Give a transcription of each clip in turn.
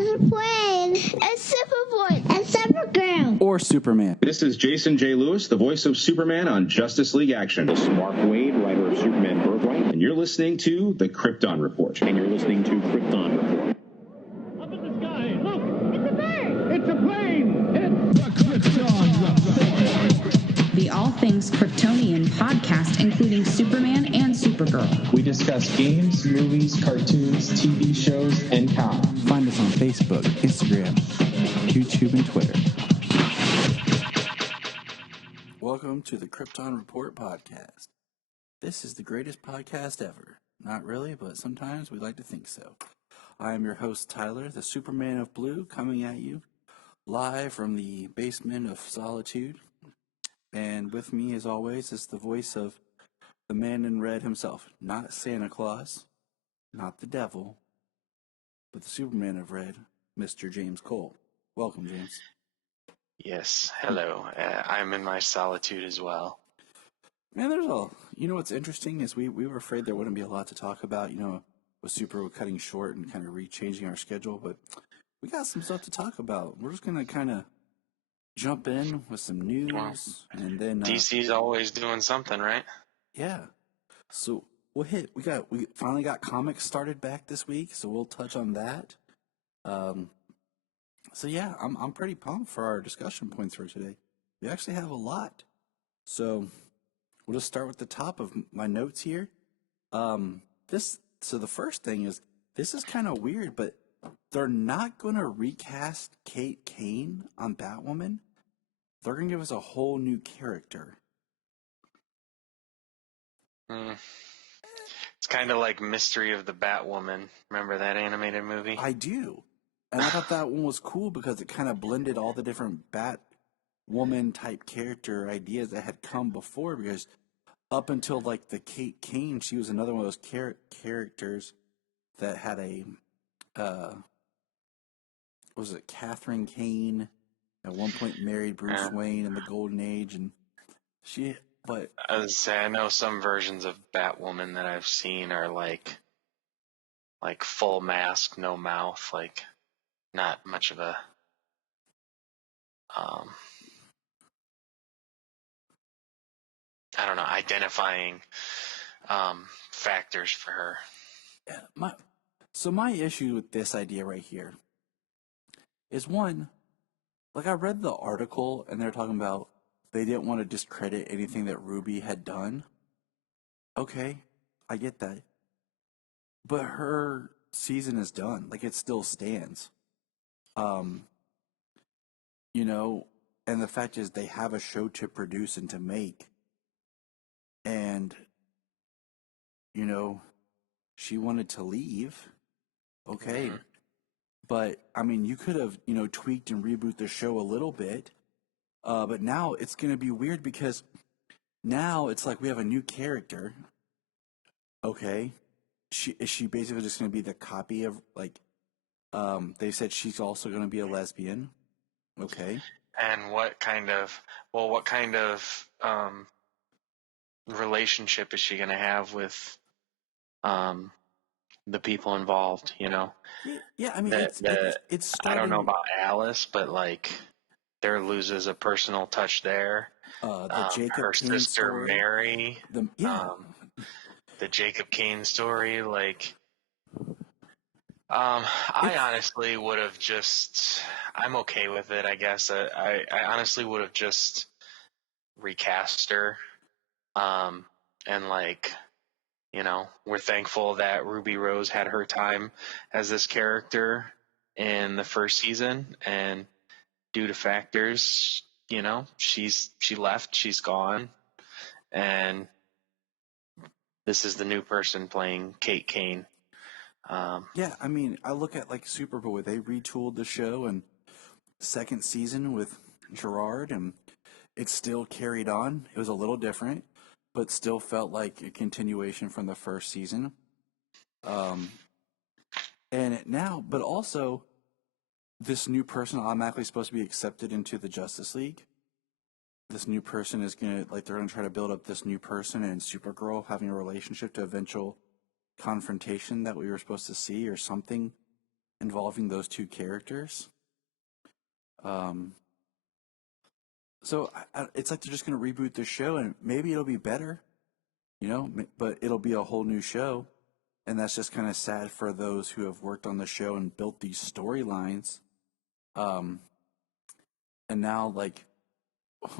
plane. It's Superboy. It's StarGirl. Or Superman. This is Jason J. Lewis, the voice of Superman on Justice League Action. This is Mark Wade, writer of Superman Birthright. And you're listening to The Krypton Report. And you're listening to Krypton Report. Up in the sky, look! It's a bird! It's a plane! It's the Krypton Report! The All Things Kryptonian podcast, including Superman and Supergirl. We discuss games, movies, cartoons, TV shows, and comics. Find us on Facebook, Instagram, YouTube, and Twitter. Welcome to the Krypton Report podcast. This is the greatest podcast ever. Not really, but sometimes we like to think so. I am your host, Tyler, the Superman of Blue, coming at you live from the basement of solitude. And with me, as always, is the voice of the man in red himself. Not Santa Claus, not the devil, but the Superman of red, Mr. James Cole. Welcome, James. Yes, hello. I'm in my solitude as well. Man, what's interesting is we were afraid there wouldn't be a lot to talk about, with Super cutting short and kind of rechanging our schedule, but we got some stuff to talk about. We're just going to kind of jump in with some news, and then DC's always doing something, right? Yeah. So we finally got comics started back this week, so we'll touch on that. So yeah, I'm pretty pumped for our discussion points for today. We actually have a lot. So we'll just start with the top of my notes here. So the first thing is, this is kind of weird, but they're not going to recast Kate Kane on Batwoman. They're going to give us a whole new character. It's kind of like Mystery of the Batwoman. Remember that animated movie? I do. And I thought that one was cool because it kind of blended all the different Batwoman type character ideas that had come before, because up until like the Kate Kane, she was another one of those characters that had a was it Catherine Kane at one point married Bruce Wayne in the Golden Age, and I know some versions of Batwoman that I've seen are like full mask, no mouth, like not much of a I don't know, identifying factors for her. Yeah, my issue with this idea right here is, one, like, I read the article and they're talking about they didn't want to discredit anything that Ruby had done. Okay, I get that. But her season is done. Like, it still stands. And the fact is they have a show to produce and to make. And, she wanted to leave. Okay. Mm-hmm. But, I mean, you could have, tweaked and reboot the show a little bit. But now it's going to be weird because now it's like we have a new character. Okay. Is she basically just going to be the copy of, like, they said she's also going to be a lesbian. Okay. And what kind of relationship is she going to have with the people involved, Yeah, I mean, it's I don't know about Alice, but like there loses a personal touch there. The Jacob her Kane sister story. Mary, the Jacob Kane story, like I honestly would have I'm okay with it, I guess. I honestly would have just recast her. And like, we're thankful that Ruby Rose had her time as this character in the first season, and due to factors, she left, she's gone, and this is the new person playing Kate Kane. Yeah, I mean, I look at like Superboy. They retooled the show and second season with Gerard, and it still carried on. It was a little different, but still felt like a continuation from the first season. But also, this new person automatically supposed to be accepted into the Justice League. This new person is they're gonna try to build up this new person and Supergirl having a relationship to eventual confrontation that we were supposed to see or something. involving those two characters. So it's like they're just going to reboot the show, and maybe it'll be better, but it'll be a whole new show. And that's just kind of sad for those who have worked on the show and built these storylines. And now, like,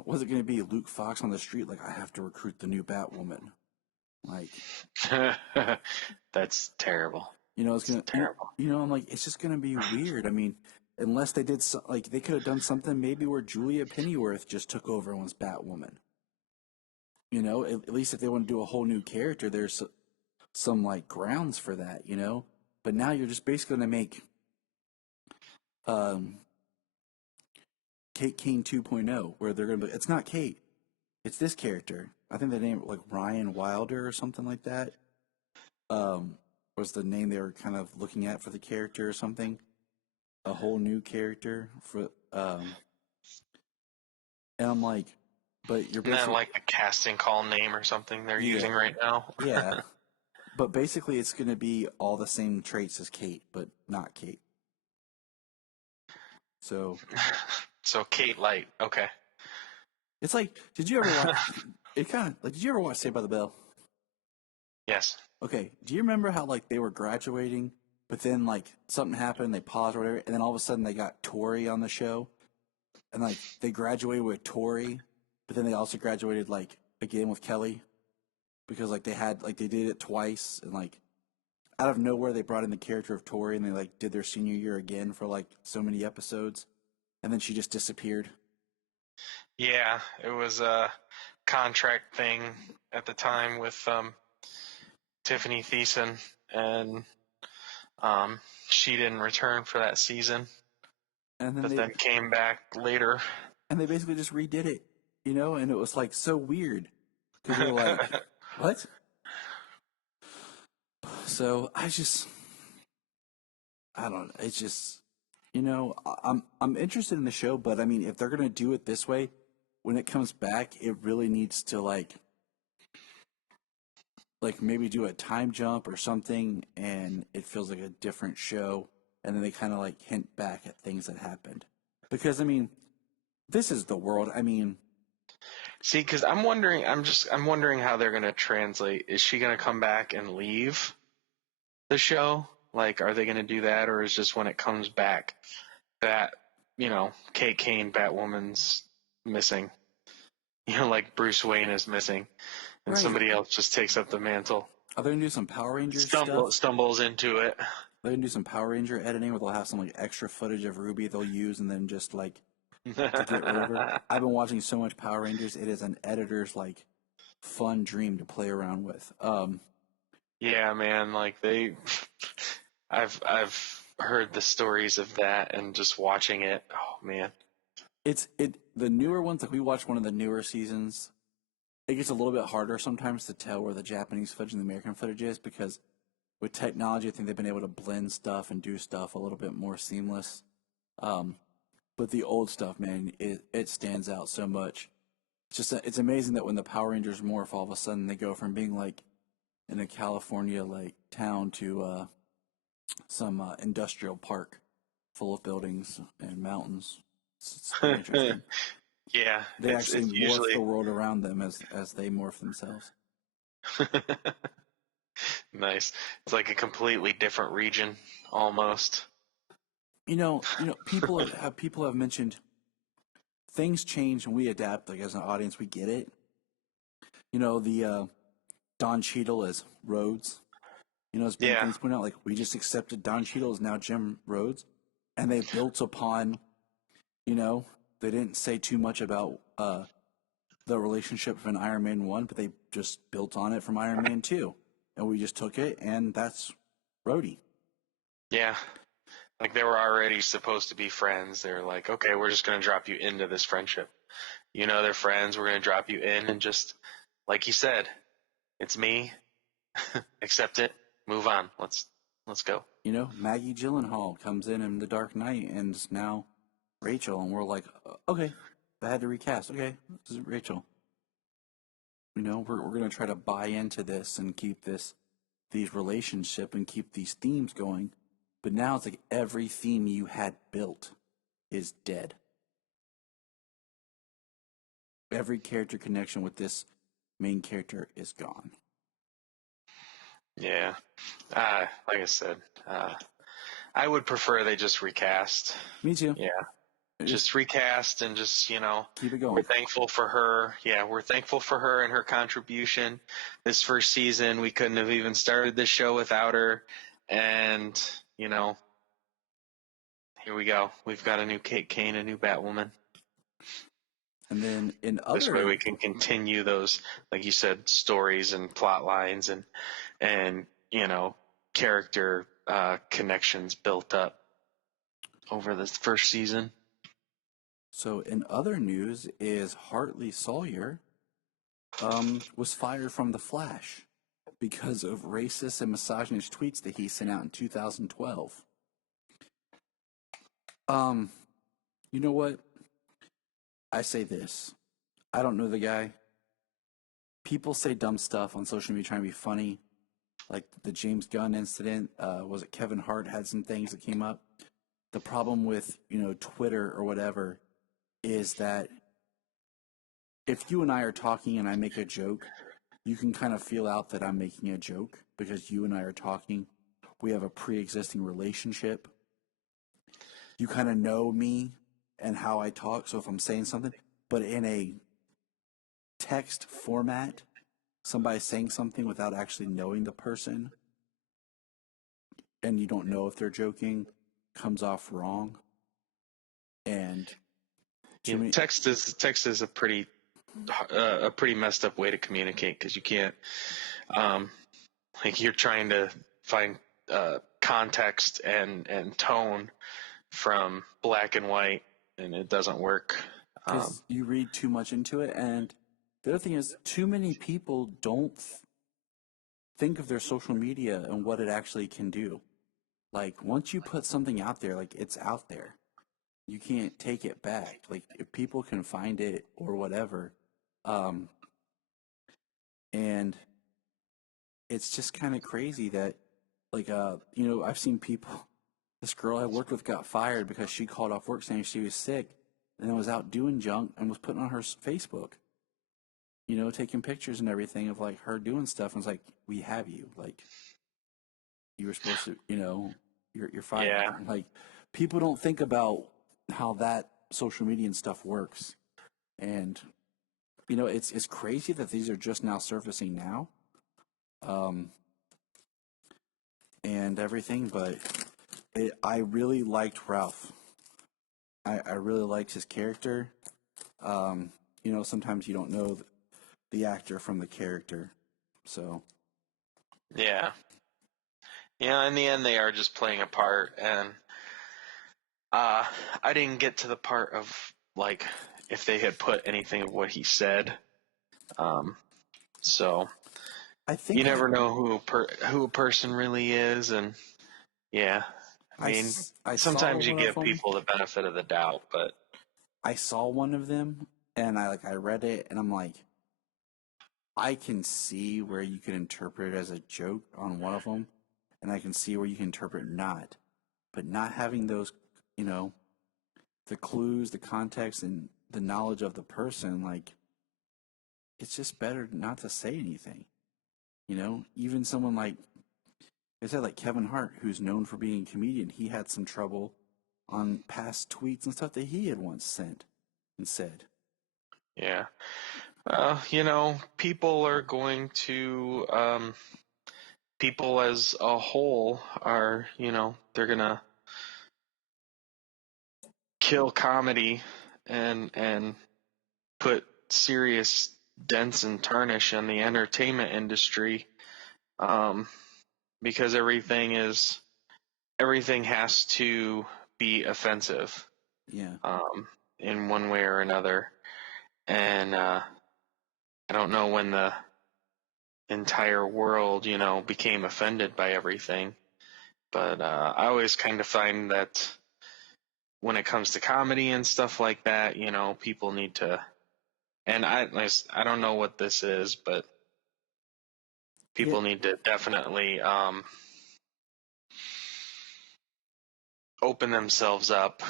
was it going to be Luke Fox on the street? Like, I have to recruit the new Batwoman. Like, that's terrible. It's going to, terrible. I'm like, it's just going to be weird. I mean, unless they did, they could have done something maybe where Julia Pennyworth just took over and was Batwoman. At least if they want to do a whole new character, there's some, like, grounds for that, But now you're just basically going to make Kate Kane 2.0, where they're going to be, it's not Kate, it's this character. I think the name, like, Ryan Wilder or something like that, was the name they were kind of looking at for the character or something. A whole new character for, and I'm like, but you're basically... Isn't that like a casting call name or something they're using right now? Yeah. But basically it's going to be all the same traits as Kate, but not Kate. So Kate Light, okay. It's like, did you ever watch did you ever watch Saved by the Bell? Yes. Okay, do you remember how, like, they were graduating, but then, like, something happened, they paused or whatever, and then all of a sudden they got Tori on the show, and, like, they graduated with Tori, but then they also graduated, like, again with Kelly, because, like, they did it twice, and, like, out of nowhere they brought in the character of Tori, and they, like, did their senior year again for, like, so many episodes, and then she just disappeared. Yeah, it was a contract thing at the time with Tiffany Thiessen, and she didn't return for that season, and then came back later. And they basically just redid it, and it was, like, so weird. Because they were like, what? So I don't know. It's just, I'm interested in the show, but I mean, if they're going to do it this way, when it comes back, it really needs to, like maybe do a time jump or something, and it feels like a different show, and then they kind of, like, hint back at things that happened. Because, I mean, this is the world. I mean, see, because I'm wondering how they're going to translate. Is she going to come back and leave the show? Like, are they going to do that, or is just when it comes back that, Kate Kane, Batwoman's missing? Like Bruce Wayne is missing, and somebody else just takes up the mantle. Are they going to do some Power Rangers stuff? Stumbles into it. They're going to do some Power Ranger editing where they'll have some, like, extra footage of Ruby they'll use, and then just, like, to get rid of her. I've been watching so much Power Rangers. It is an editor's, like, fun dream to play around with. Yeah, man. Like, I've heard the stories of that, and just watching it. Oh man. The newer ones, like, we watched one of the newer seasons. It gets a little bit harder sometimes to tell where the Japanese footage and the American footage is, because with technology, I think they've been able to blend stuff and do stuff a little bit more seamless. But the old stuff, man, it stands out so much. It's amazing that when the Power Rangers morph, all of a sudden they go from being, like, in a California, like, town to some industrial park full of buildings and mountains. It's very interesting. Yeah, they actually morph the world around them as they morph themselves. Nice. It's like a completely different region, almost. People have mentioned things change and we adapt. Like, as an audience, we get it. The Don Cheadle as Rhodes. As Ben Things pointed out, like, we just accepted Don Cheadle is now Jim Rhodes, and they built upon. They didn't say too much about the relationship from Iron Man 1, but they just built on it from Iron Man 2. And we just took it, and that's Rhodey. Yeah. Like, they were already supposed to be friends. They're like, okay, we're just going to drop you into this friendship. They're friends. We're going to drop you in, and just, like you said, it's me. Accept it. Move on. Let's go. Maggie Gyllenhaal comes in The Dark Knight, and is now Rachel, and we're like, okay, I had to recast. Okay, this is Rachel. We're going to try to buy into this and keep these relationship and keep these themes going. But now it's like every theme you had built is dead. Every character connection with this main character is gone. Yeah. Like I said, I would prefer they just recast. Me too. Yeah. Just recast and just, keep it going. We're thankful for her. Yeah, we're thankful for her and her contribution this first season. We couldn't have even started this show without her. And, here we go. We've got a new Kate Kane, a new Batwoman. And then this way we can continue those, like you said, stories and plot lines and character connections built up over this first season. So in other news is Hartley Sawyer was fired from The Flash because of racist and misogynist tweets that he sent out in 2012. You know what? I say this. I don't know the guy. People say dumb stuff on social media trying to be funny. Like the James Gunn incident, was it Kevin Hart had some things that came up? The problem with, Twitter or whatever is that if you and I are talking and I make a joke, you can kind of feel out that I'm making a joke because you and I are talking. We have a pre-existing relationship. You kind of know me and how I talk. So if I'm saying something, but in a text format, somebody saying something without actually knowing the person and you don't know if they're joking comes off wrong. And text is a pretty messed up way to communicate because you can't you're trying to find context and tone from black and white, and it doesn't work. Because you read too much into it, and the other thing is too many people don't think of their social media and what it actually can do. Like, once you put something out there, like, it's out there. You can't take it back. Like, if people can find it or whatever, and it's just kind of crazy that, like, I've seen people, this girl I worked with got fired because she called off work saying she was sick and was out doing junk and was putting on her Facebook, taking pictures and everything of, like, her doing stuff. And it's like, we have you. Like, you were supposed to, you're fired. Yeah. Like, people don't think about how that social media and stuff works. And, it's crazy that these are just now surfacing now. And everything, but I really liked Ralph. I really liked his character. Sometimes you don't know the actor from the character, so. Yeah. Yeah, in the end, they are just playing a part, and I didn't get to the part of, like, if they had put anything of what he said. So I think you never know who a person really is, and yeah, I mean, sometimes you give people the benefit of the doubt, but I saw one of them, and I read it, and I'm like, I can see where you can interpret it as a joke on one of them, and I can see where you can interpret not. But not having those, the clues, the context, and the knowledge of the person, like, it's just better not to say anything. Even someone like, I said, like Kevin Hart, who's known for being a comedian, he had some trouble on past tweets and stuff that he had once sent and said. Yeah. People are going to, people as a whole are, they're going to kill comedy and put serious dents and tarnish on the entertainment industry, because everything has to be offensive. Yeah. In one way or another. And I don't know when the entire world, became offended by everything. But I always kind of find that when it comes to comedy and stuff like that, people need to. And I don't know what this is, but people need to definitely open themselves up,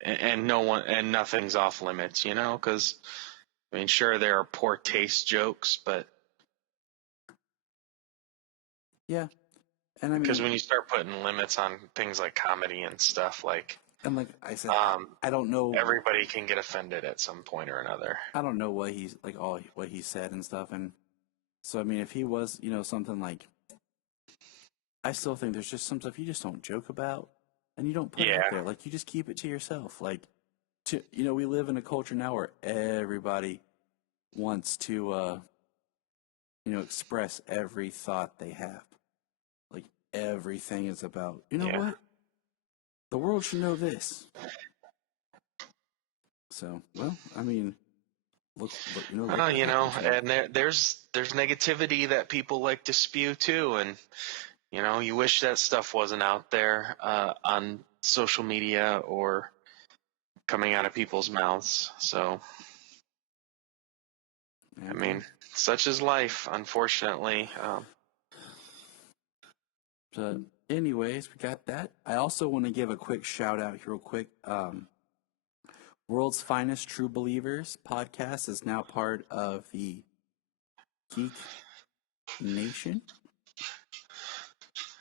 and nothing's off limits, because I mean, sure, there are poor taste jokes, but Yeah, and I because mean, when you start putting limits on things like comedy and stuff, like, and like I said, I don't know. everybody can get offended at some point or another. I don't know what he's like, all what he said and stuff, and so I mean, if he was, something like, I still think there's just some stuff you just don't joke about, and you don't put out Yeah. there. Like, you just keep it to yourself. Like, we live in a culture now where everybody wants to, express every thought they have. Like, everything is about, Yeah. what? The world should know this. So, well, I mean, look look what happened to him. And there's negativity that people like to spew too, and you wish that stuff wasn't out there on social media or coming out of people's mouths. So, I mean, such is life, unfortunately. So, anyways, we got that. I also want to give a quick shout out here, real quick. World's Finest True Believers podcast is now part of the Geek Nation.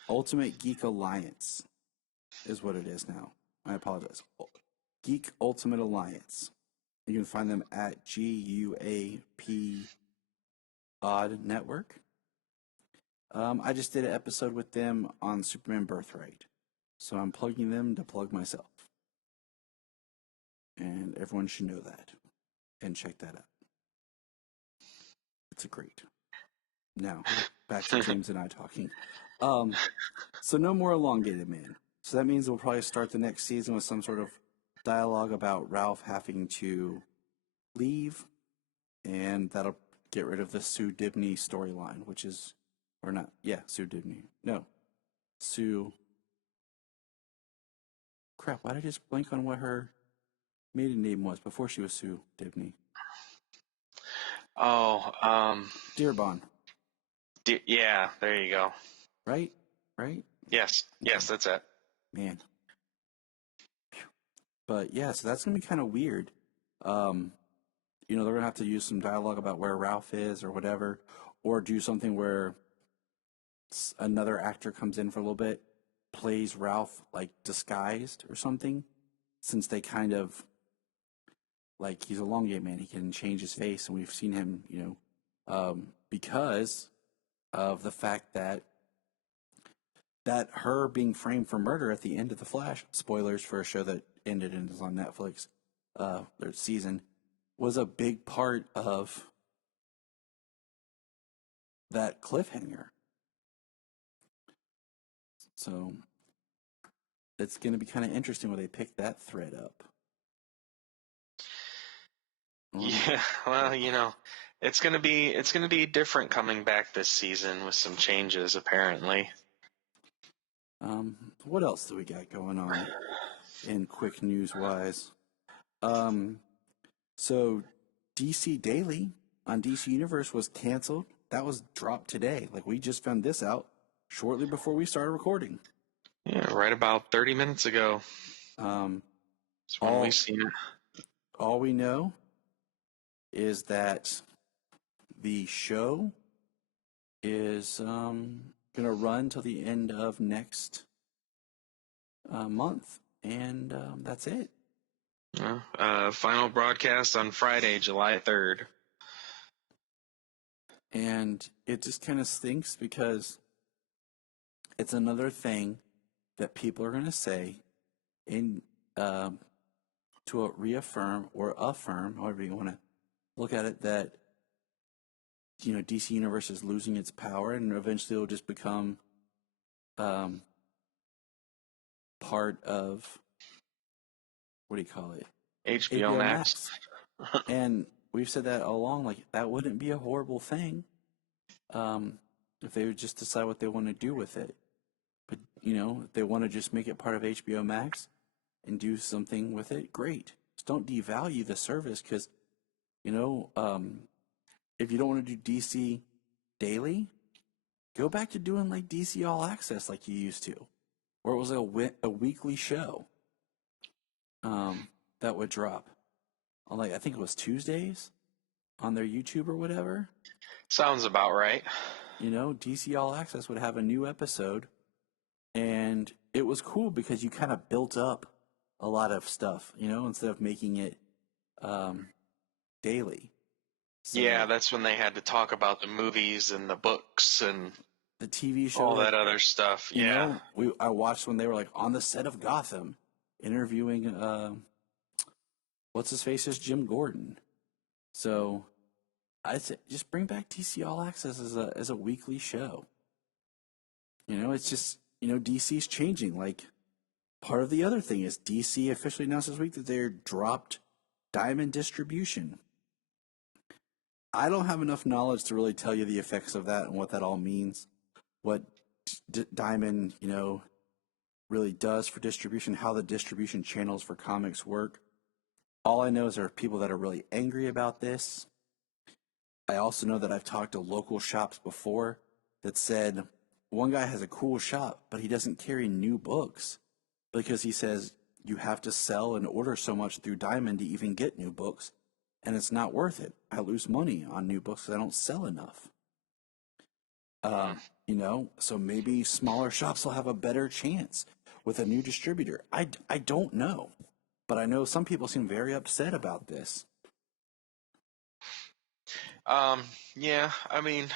Ultimate Geek Alliance is what it is now. I apologize. Geek Ultimate Alliance. You can find them at GUAP Odd Network. I just did an episode with them on Superman Birthright. So I'm plugging them to plug myself. And everyone should know that. And check that out. It's a great. Now, back to James and I talking. So no more elongated man. So that means we'll probably start the next season with some sort of dialogue about Ralph having to leave, and that'll get rid of the Sue Dibney storyline, which is, or not, yeah, Sue Dibney. No, Sue. Crap, why did I just blank on what her maiden name was before she was Sue Dibney? Oh, Dearborn. Yeah, there you go. Right? Yes, that's it. Man. But yeah, so that's gonna be kind of weird. They're gonna have to use some dialogue about where Ralph is or whatever, or do something where another actor comes in for a little bit, plays Ralph like disguised or something, since they kind of like, he's a long game man, he can change his face, and we've seen him, because of the fact that her being framed for murder at the end of The Flash, spoilers for a show that ended and is on Netflix, their season, was a big part of that cliffhanger. So it's going to be kind of interesting when they pick that thread up. Yeah, well, it's gonna be different coming back this season with some changes apparently. What else do we got going on in quick news wise? So DC Daily on DC Universe was canceled. That was dropped today. Like, we just found this out shortly before we started recording. Yeah, right about 30 minutes ago. That's when we seen it. All we know is that the show is going to run till the end of next month, and that's it. Final broadcast on Friday, July 3rd. And it just kind of stinks because it's another thing that people are going to say in to reaffirm or affirm, however you want to look at it, that DC Universe is losing its power, and eventually it'll just become part of, what do you call it? HBO Max. And we've said that all along, like, that wouldn't be a horrible thing if they would just decide what they want to do with it. But, if they want to just make it part of HBO Max and do something with it, great. Just don't devalue the service, because, if you don't want to do DC Daily, go back to doing like DC All Access like you used to, where it was a weekly show that would drop on, like, I think it was Tuesdays on their YouTube or whatever. Sounds about right. You know, DC All Access would have a new episode, and it was cool because you kind of built up a lot of stuff, you know, instead of making it daily. So, Yeah, that's when they had to talk about the movies and the books and the TV show, all that other stuff. you Yeah. know, I watched when they were like on the set of Gotham interviewing what's his face's Jim Gordon. So I say just bring back DC All Access as a weekly show. You know, it's just, you know, DC's changing. Like, part of the other thing is DC officially announced this week that they're dropped Diamond distribution. I don't have enough knowledge to really tell you the effects of that and what that all means. What Diamond, you know, really does for distribution, how the distribution channels for comics work. All I know is there are people that are really angry about this. I also know that I've talked to local shops before that said one guy has a cool shop, but he doesn't carry new books because he says you have to sell and order so much through Diamond to even get new books, and it's not worth it. I lose money on new books because I don't sell enough. You know, so maybe smaller shops will have a better chance with a new distributor. I don't know, but I know some people seem very upset about this. Yeah, I mean,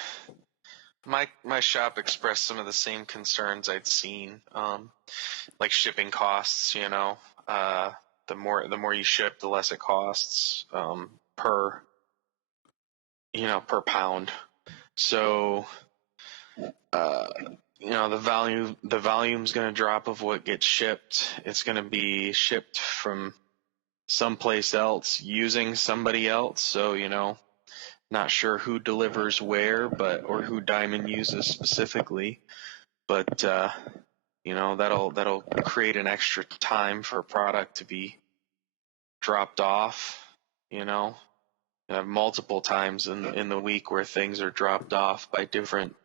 my shop expressed some of the same concerns I'd seen, like shipping costs. You know, the more you ship, the less it costs per pound. So, you know, the volume's going to drop of what gets shipped. It's going to be shipped from someplace else using somebody else. So, you know, not sure who delivers where, or who Diamond uses specifically, but you know, that'll create an extra time for a product to be dropped off. You know, you have multiple times in the week where things are dropped off by different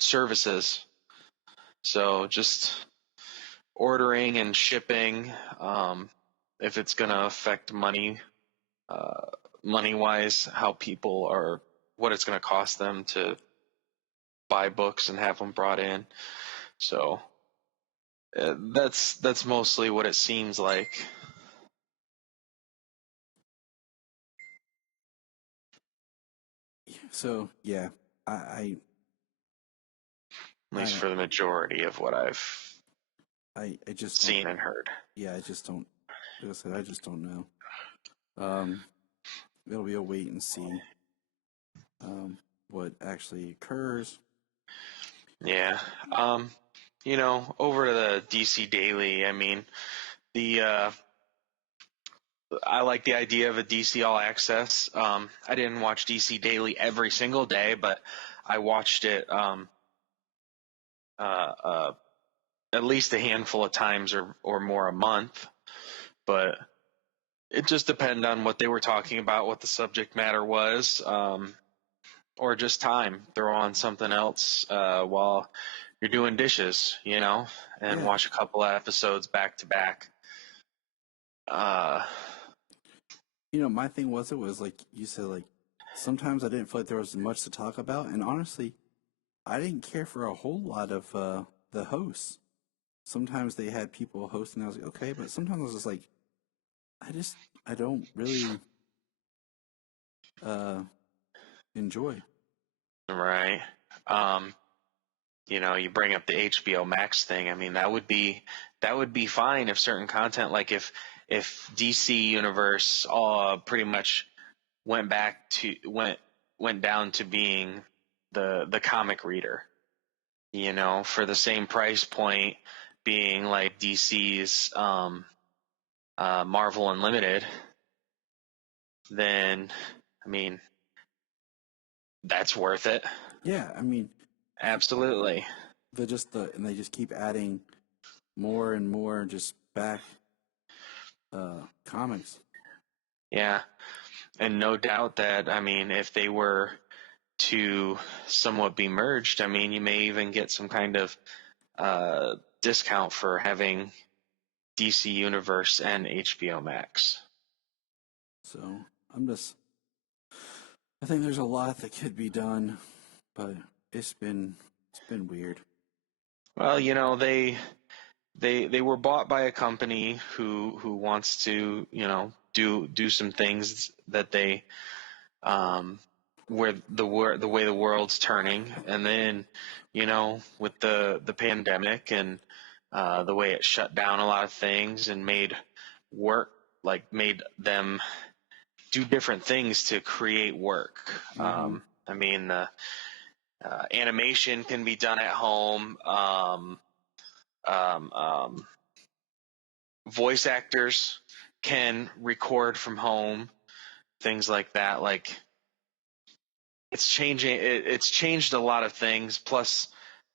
services. So just ordering and shipping, if it's going to affect money wise, how people are, what it's going to cost them to buy books and have them brought in. So that's mostly what it seems like. So yeah, I At least for the majority of what I've just seen and heard. Yeah, I just don't. Like I said, I just don't know. It'll be a wait and see what actually occurs. Yeah. You know, over to the DC Daily. I mean, I like the idea of a DC All Access. I didn't watch DC Daily every single day, but I watched it at least a handful of times or more a month. But it just depended on what they were talking about, what the subject matter was, or just time. Throw on something else while you're doing dishes, you know, and watch a couple of episodes back to back. You know, my thing was, it was like you said, like sometimes I didn't feel like there was much to talk about, and honestly, I didn't care for a whole lot of the hosts. Sometimes they had people hosting, and I was like, okay, but sometimes I was just like, I don't really enjoy. Right. You know, you bring up the HBO Max thing. I mean, that would be fine if certain content, like if DC Universe pretty much went down to being the comic reader, you know, for the same price point, being like DC's Marvel Unlimited, then I mean, that's worth it. Yeah, I mean, absolutely. They just keep adding more and more just back comics. Yeah, and no doubt that, I mean, if they were to somewhat be merged, I mean, you may even get some kind of discount for having DC Universe and HBO Max. So I think there's a lot that could be done, but it's been weird. Well, they were bought by a company who wants to, do some things that they where the way the world's turning, and then with the pandemic and the way it shut down a lot of things and made them do different things to create work. Mm-hmm. I mean, the animation can be done at home. Voice actors can record from home, things like that. Like, it's changing. It's changed a lot of things. Plus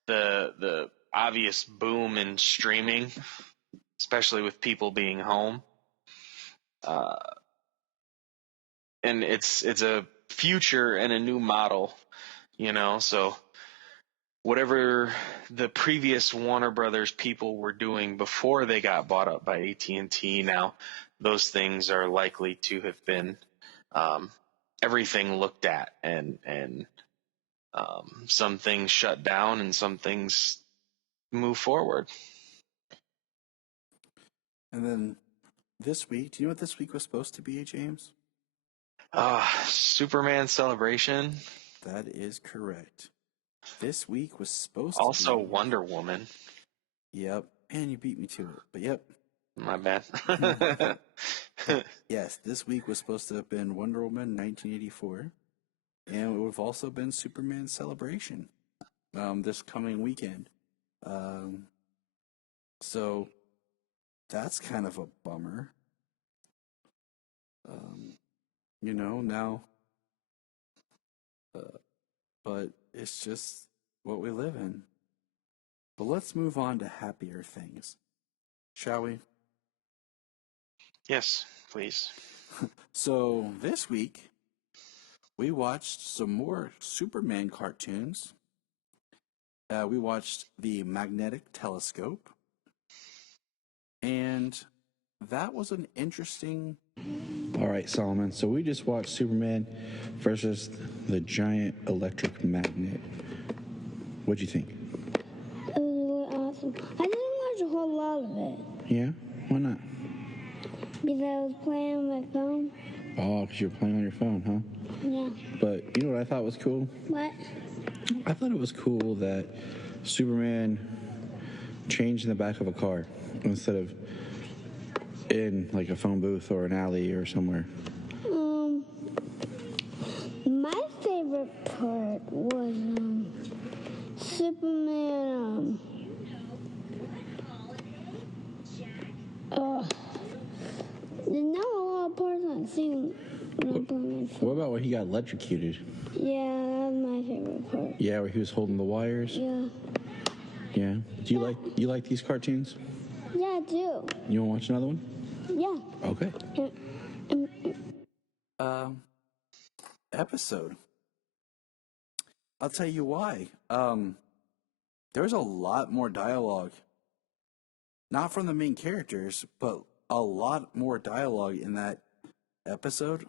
the obvious boom in streaming, especially with people being home. And it's a future and a new model, so whatever the previous Warner Brothers people were doing before they got bought up by AT&T, now those things are likely to have been everything looked at, and some things shut down and some things move forward. And then this week, do you know what this week was supposed to be, James? Superman Celebration. That is correct. This week was supposed also to be... Wonder Woman. Yep, and you beat me to it, but yep. My bad. Yes, this week was supposed to have been Wonder Woman 1984, and it would have also been Superman Celebration this coming weekend. So that's kind of a bummer. Now, but it's just what we live in. But let's move on to happier things, shall we? Yes, please. So this week, we watched some more Superman cartoons. We watched The Magnetic Telescope. And that was an interesting... All right, Solomon. So we just watched Superman versus the giant electric magnet. What'd you think? It was really awesome. I didn't watch a whole lot of it. Yeah? Why not? Because I was playing on my phone. Oh, because you're playing on your phone, huh? Yeah. But you know what I thought was cool? What? I thought it was cool that Superman changed in the back of a car instead of in like a phone booth or an alley or somewhere. My favorite part was Superman. There's not a lot of parts I've seen. What about when he got electrocuted? Yeah, that was my favorite part. Yeah, where he was holding the wires? Yeah. Yeah. Do you like these cartoons? Yeah, I do. You want to watch another one? Yeah. Okay. Episode. I'll tell you why. There's a lot more dialogue. Not from the main characters, but a lot more dialogue in that episode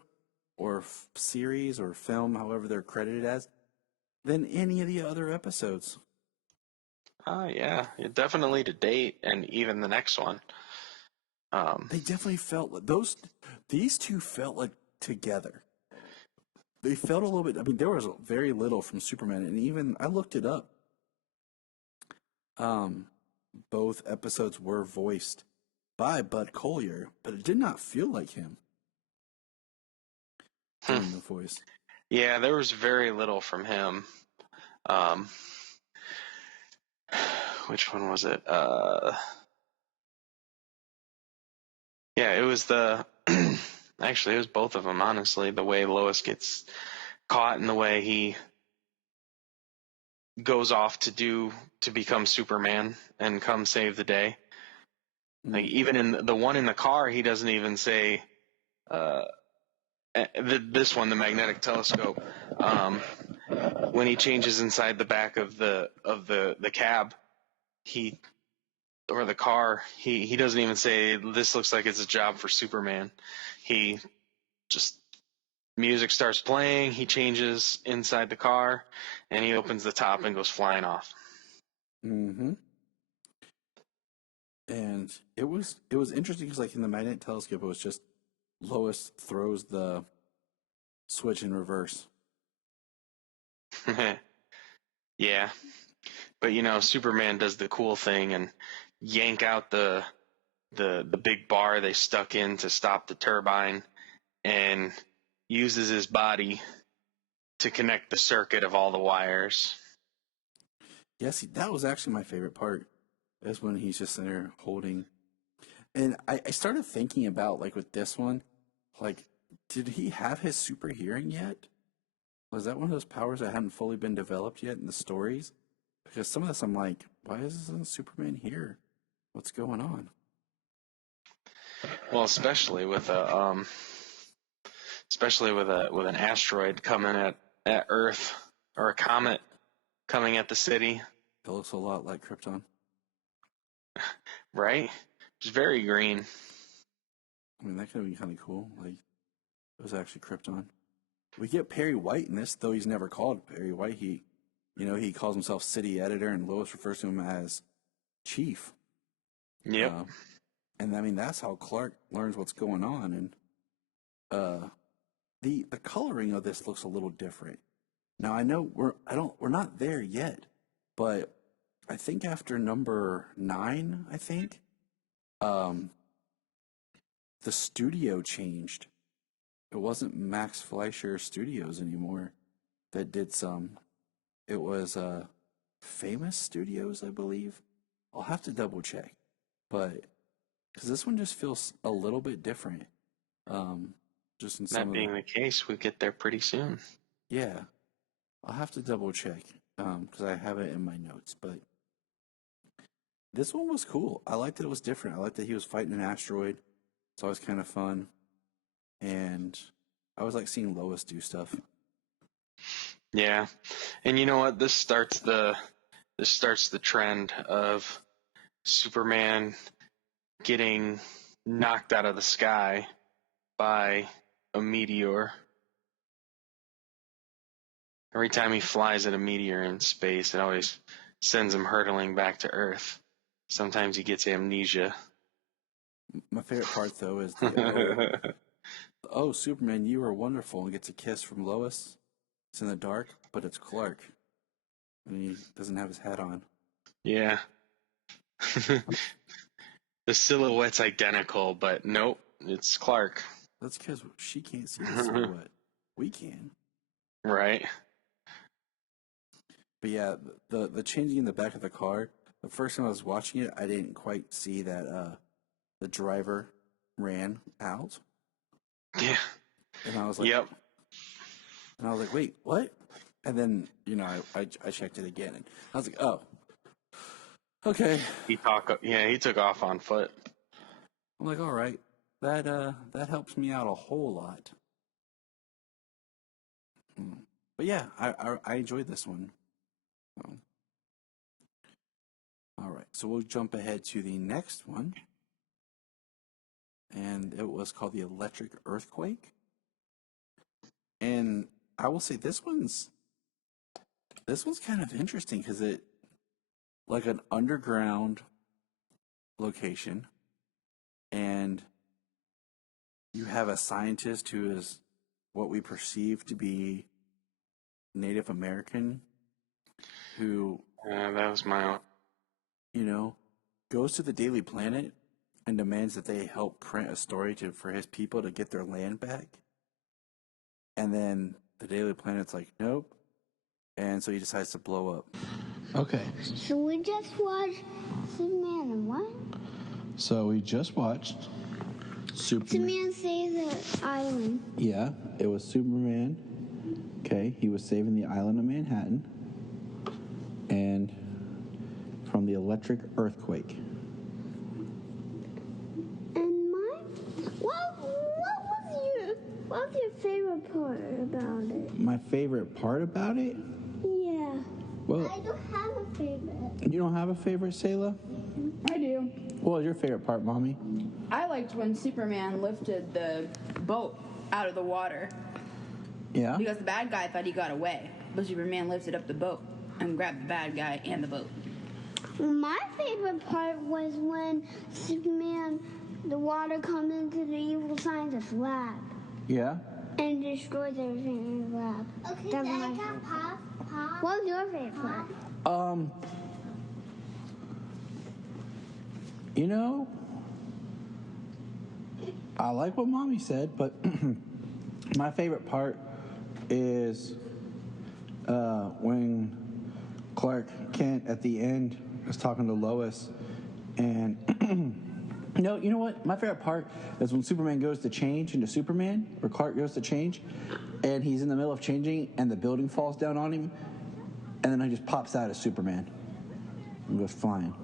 or series or film, however they're credited as, than any of the other episodes. Yeah, definitely to date, and even the next one. They definitely felt like these two felt like together. They felt a little bit. I mean, there was very little from Superman, and even I looked it up. Both episodes were voiced by Bud Collyer, but it did not feel like him doing the voice. Yeah, there was very little from him. Which one was it? Yeah, it was actually, it was both of them, honestly. The way Lois gets caught and the way he goes off to become Superman and come save the day. Like, even in the one in the car, he doesn't even say, this one, the magnetic telescope, when he changes inside the back of the cab, the car, he doesn't even say, this looks like it's a job for Superman. He just, music starts playing, he changes inside the car, and he opens the top and goes flying off. Mm-hmm. And it was interesting because, like, in the magnetic telescope, it was just Lois throws the switch in reverse. Yeah. But, Superman does the cool thing and yank out the big bar they stuck in to stop the turbine and uses his body to connect the circuit of all the wires. Yeah, see, that was actually my favorite part. Is when he's just sitting there holding. And I started thinking about, like, with this one, like, did he have his super hearing yet? Was that one of those powers that hadn't fully been developed yet in the stories? Because some of this I'm like, why isn't Superman here? What's going on? Well, especially with an asteroid coming at Earth, or a comet coming at the city. It looks a lot like Krypton. Right? It's very green. I mean, that could be kind of cool. Like, it was actually Krypton. We get Perry White in this, though he's never called Perry White. He calls himself city editor, and Lois refers to him as chief. Yep. And I mean, that's how Clark learns what's going on. And the coloring of this looks a little different. Now, I know we're not there yet, but I think after number 9, the studio changed. It wasn't Max Fleischer Studios anymore that did some. It was Famous Studios, I believe. I'll have to double check, but because this one just feels a little bit different. Just in some That being the case, we get there pretty soon. Yeah, I'll have to double check because I have it in my notes. But this one was cool. I liked that it was different. I liked that he was fighting an asteroid. It's always kind of fun, and I always like seeing Lois do stuff. Yeah, and you know what? This starts the trend of Superman getting knocked out of the sky by a meteor. Every time he flies at a meteor in space, it always sends him hurtling back to Earth. Sometimes he gets amnesia. My favorite part, though, is oh, Superman, you are wonderful, and gets a kiss from Lois. It's in the dark, but it's Clark. And he doesn't have his hat on. Yeah. The silhouette's identical, but nope, it's Clark. That's because she can't see the silhouette. We can. Right. But yeah, the changing in the back of the car, the first time I was watching it, I didn't quite see that the driver ran out. Yeah. And I was like, yep. And I was like, wait, what? And then, I checked it again, and I was like, oh, okay. He took off on foot. I'm like, all right, that helps me out a whole lot. But yeah, I enjoyed this one. All right, so we'll jump ahead to the next one, and it was called the Electric Earthquake. And I will say this one's kind of interesting because it, like, an underground location, and you have a scientist who is what we perceive to be Native American, who that was my goes to the Daily Planet and demands that they help print a story for his people to get their land back. And then the Daily Planet's like, nope. And so he decides to blow up. Okay. So we just watched Superman and what? So we just watched Superman saves the island. Yeah, it was Superman. Okay, he was saving the island of Manhattan. And from the electric earthquake. And what was your favorite part about it? My favorite part about it? Yeah. Well, I don't have a favorite. you don't have a favorite, Sayla? I do. What was your favorite part, Mommy? I liked when Superman lifted the boat out of the water Yeah? because the bad guy thought he got away, but Superman lifted up the boat and grabbed the bad guy and the boat. My favorite part was when Superman, the water comes into the evil scientist lab Yeah? and destroys everything in the lab. Okay, that's my favorite part. What was your favorite part? You know, I like what Mommy said, but my favorite part is when Clark Kent at the end is talking to Lois, and no, you know what? My favorite part is when Superman goes to change into Superman, or Clark goes to change, and he's in the middle of changing, and the building falls down on him, and then he just pops out as Superman and goes flying.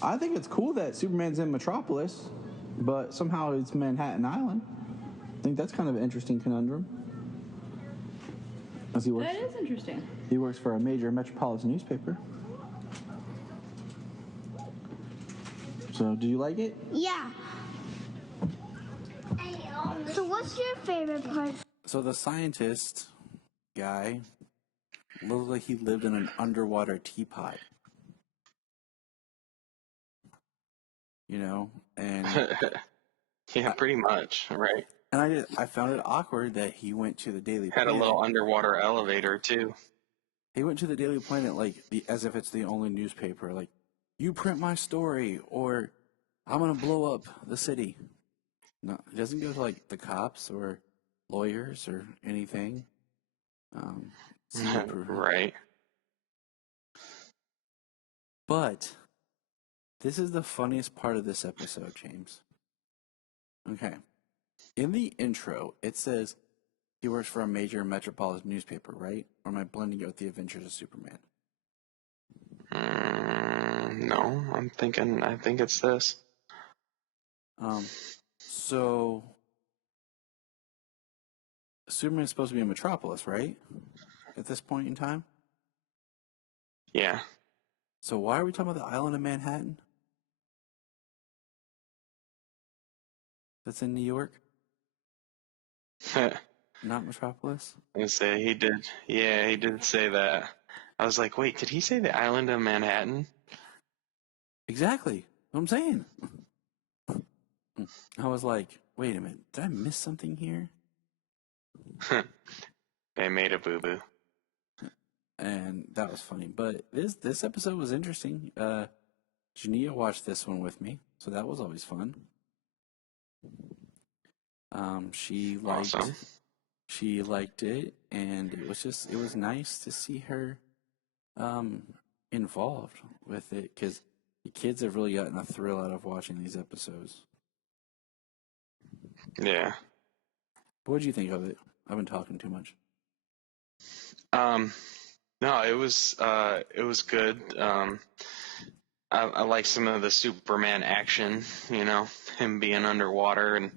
I think it's cool that Superman's in Metropolis, but somehow it's Manhattan Island. I think that's kind of an interesting conundrum. As he works, That is interesting. he works for a major metropolitan newspaper. So, do you like it? Yeah. So what's your favorite part? So the scientist guy looked like he lived in an underwater teapot. You know, and Yeah, pretty much, right? and I found it awkward that he went to the Daily Had a Planet. little underwater elevator too. He went to the Daily Planet as if it's the only newspaper. Like, you print my story, or I'm gonna blow up the city. No, it doesn't go to like the cops or lawyers or anything. Right. But this is the funniest part of this episode, James. Okay. In the intro, it says he works for a major metropolitan newspaper, right? Or am I blending it with the Adventures of Superman? No, I think it's this. So Superman's supposed to be in Metropolis, right? At this point in time? Yeah. So why are we talking about the island of Manhattan? That's in New York? Not Metropolis? I say he did. Yeah, he did say that. I was like, wait, did he say the island of Manhattan? Exactly. What I'm saying. I was like, wait a minute, did I miss something here? They made a boo-boo. And that was funny. But this episode was interesting. Jania watched this one with me, so that was always fun. Awesome. She liked it, and it was nice to see her involved with it, because the kids have really gotten a thrill out of watching these episodes. Yeah. What did you think of it? I've been talking too much. No, it was good. I like some of the Superman action, you know, him being underwater and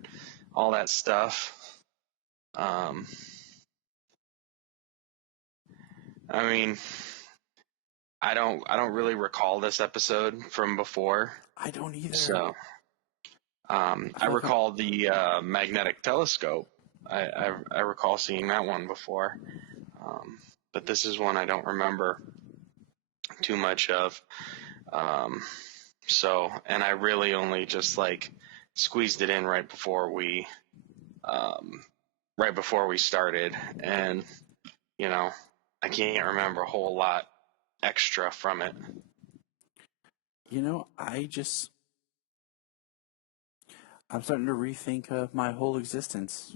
all that stuff. I mean, I don't really recall this episode from before. I don't either. So, I recall the magnetic telescope. I recall seeing that one before, but this is one I don't remember too much of. So, and I really only just like squeezed it in right before we started, and you know, I can't remember a whole lot extra from it. You know, I'm starting to rethink of my whole existence.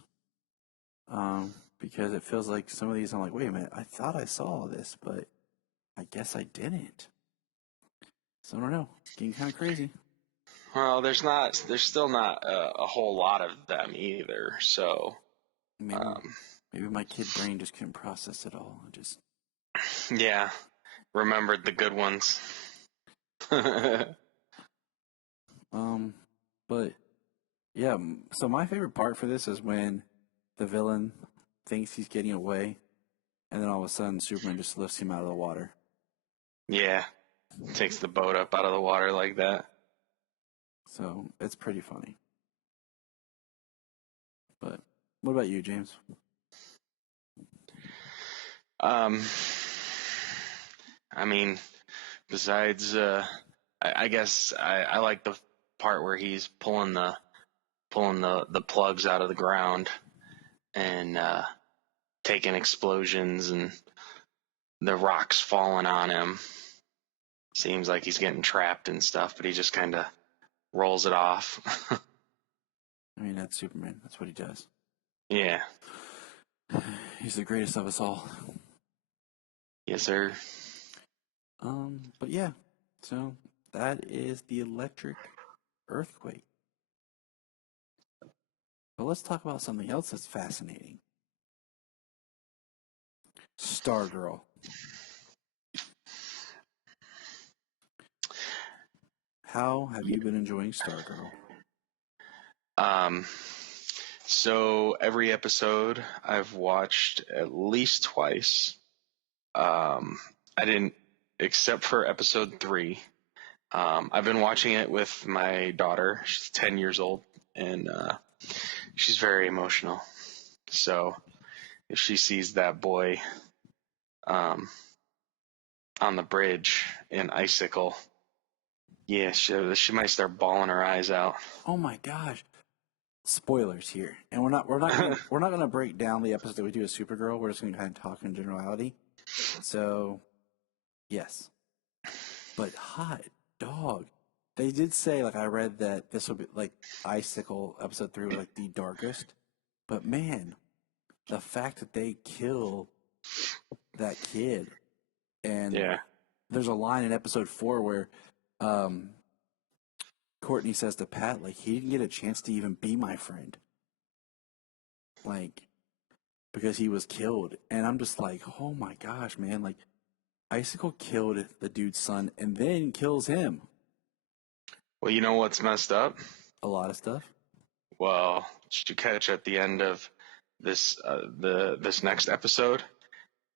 Because it feels like some of these I'm like, wait a minute, I thought I saw all this, but I guess I didn't. So I don't know. It's getting kind of crazy. Well, there's still not a whole lot of them either. So Maybe my kid brain just couldn't process it all. Yeah, remembered the good ones. But yeah. So my favorite part for this is when the villain thinks he's getting away, and then all of a sudden Superman just lifts him out of the water. Yeah. Takes the boat up out of the water like that. So it's pretty funny. But what about you, James? I mean, besides, I guess I like the part where he's pulling the plugs out of the ground and taking explosions and the rocks falling on him. Seems like he's getting trapped and stuff, but he just kind of rolls it off. I mean, that's Superman. That's what he does. Yeah. He's the greatest of us all. Yes, sir. But yeah, so that is the electric earthquake. But let's talk about something else that's fascinating. StarGirl. How have you been enjoying StarGirl? So every episode I've watched at least twice. I didn't, except for episode 3. I've been watching it with my daughter. She's 10 years old, and she's very emotional. So if she sees that boy on the bridge in Icicle, yeah, she might start bawling her eyes out. Oh my gosh. Spoilers here. And we're not gonna break down the episode that we do of Supergirl. We're just gonna kind of talk in generality. So yes. But hot dog. They did say, like, I read that this will be like Icicle episode 3 was like the darkest. But man, the fact that they kill that kid, and Yeah. there's a line in episode 4 where Courtney says to Pat, like, he didn't get a chance to even be my friend, like, because he was killed. And I'm just like, oh my gosh, man, like, Icicle killed the dude's son and then kills him. Well, you know what's messed up? A lot of stuff. Well, did you catch at the end of this this next episode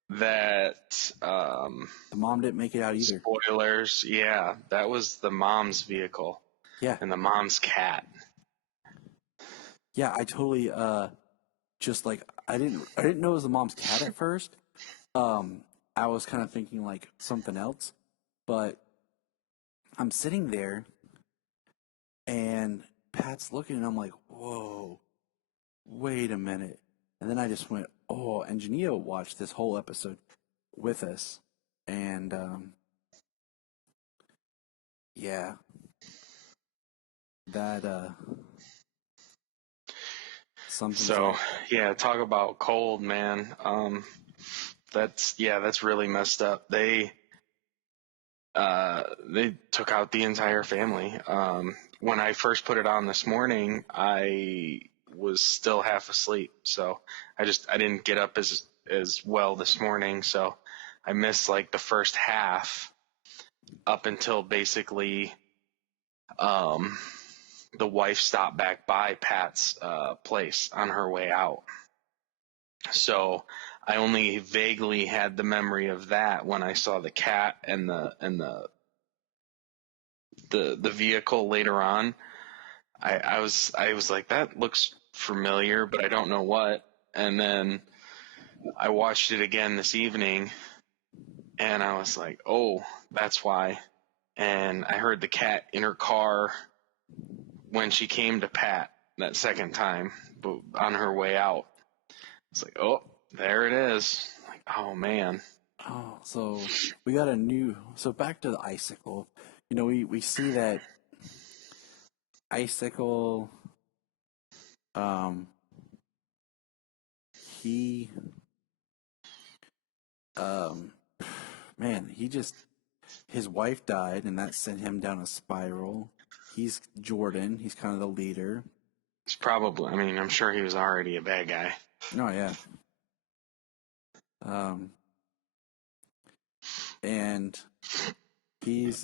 that The mom didn't make it out either. spoilers? Yeah, that was the mom's vehicle. Yeah. And the mom's cat. Yeah, I totally just like I didn't know it was the mom's cat at first. I was kind of thinking like something else, but I'm sitting there and Pat's looking and I'm like, whoa, wait a minute. And then I just went, oh, and Janio watched this whole episode with us. And yeah, that something. So yeah, talk about cold, man. That's really messed up. They took out the entire family. When I first put it on this morning, I was still half asleep, so I didn't get up as well this morning, so I missed like the first half up until basically the wife stopped back by Pat's place on her way out. So I only vaguely had the memory of that when I saw the cat and the vehicle later on. I was like, that looks familiar, but I don't know what. And then I watched it again this evening, and I was like, oh, that's why. And I heard the cat in her car when she came to Pat that second time, but on her way out. It's like, oh, there it is. Like, oh man. Oh, so we got so back to the Icicle. You know, we see that Icicle, he, man, his wife died and that sent him down a spiral. He's Jordan. He's kind of the leader. It's probably, I mean, I'm sure he was already a bad guy. Oh, yeah. And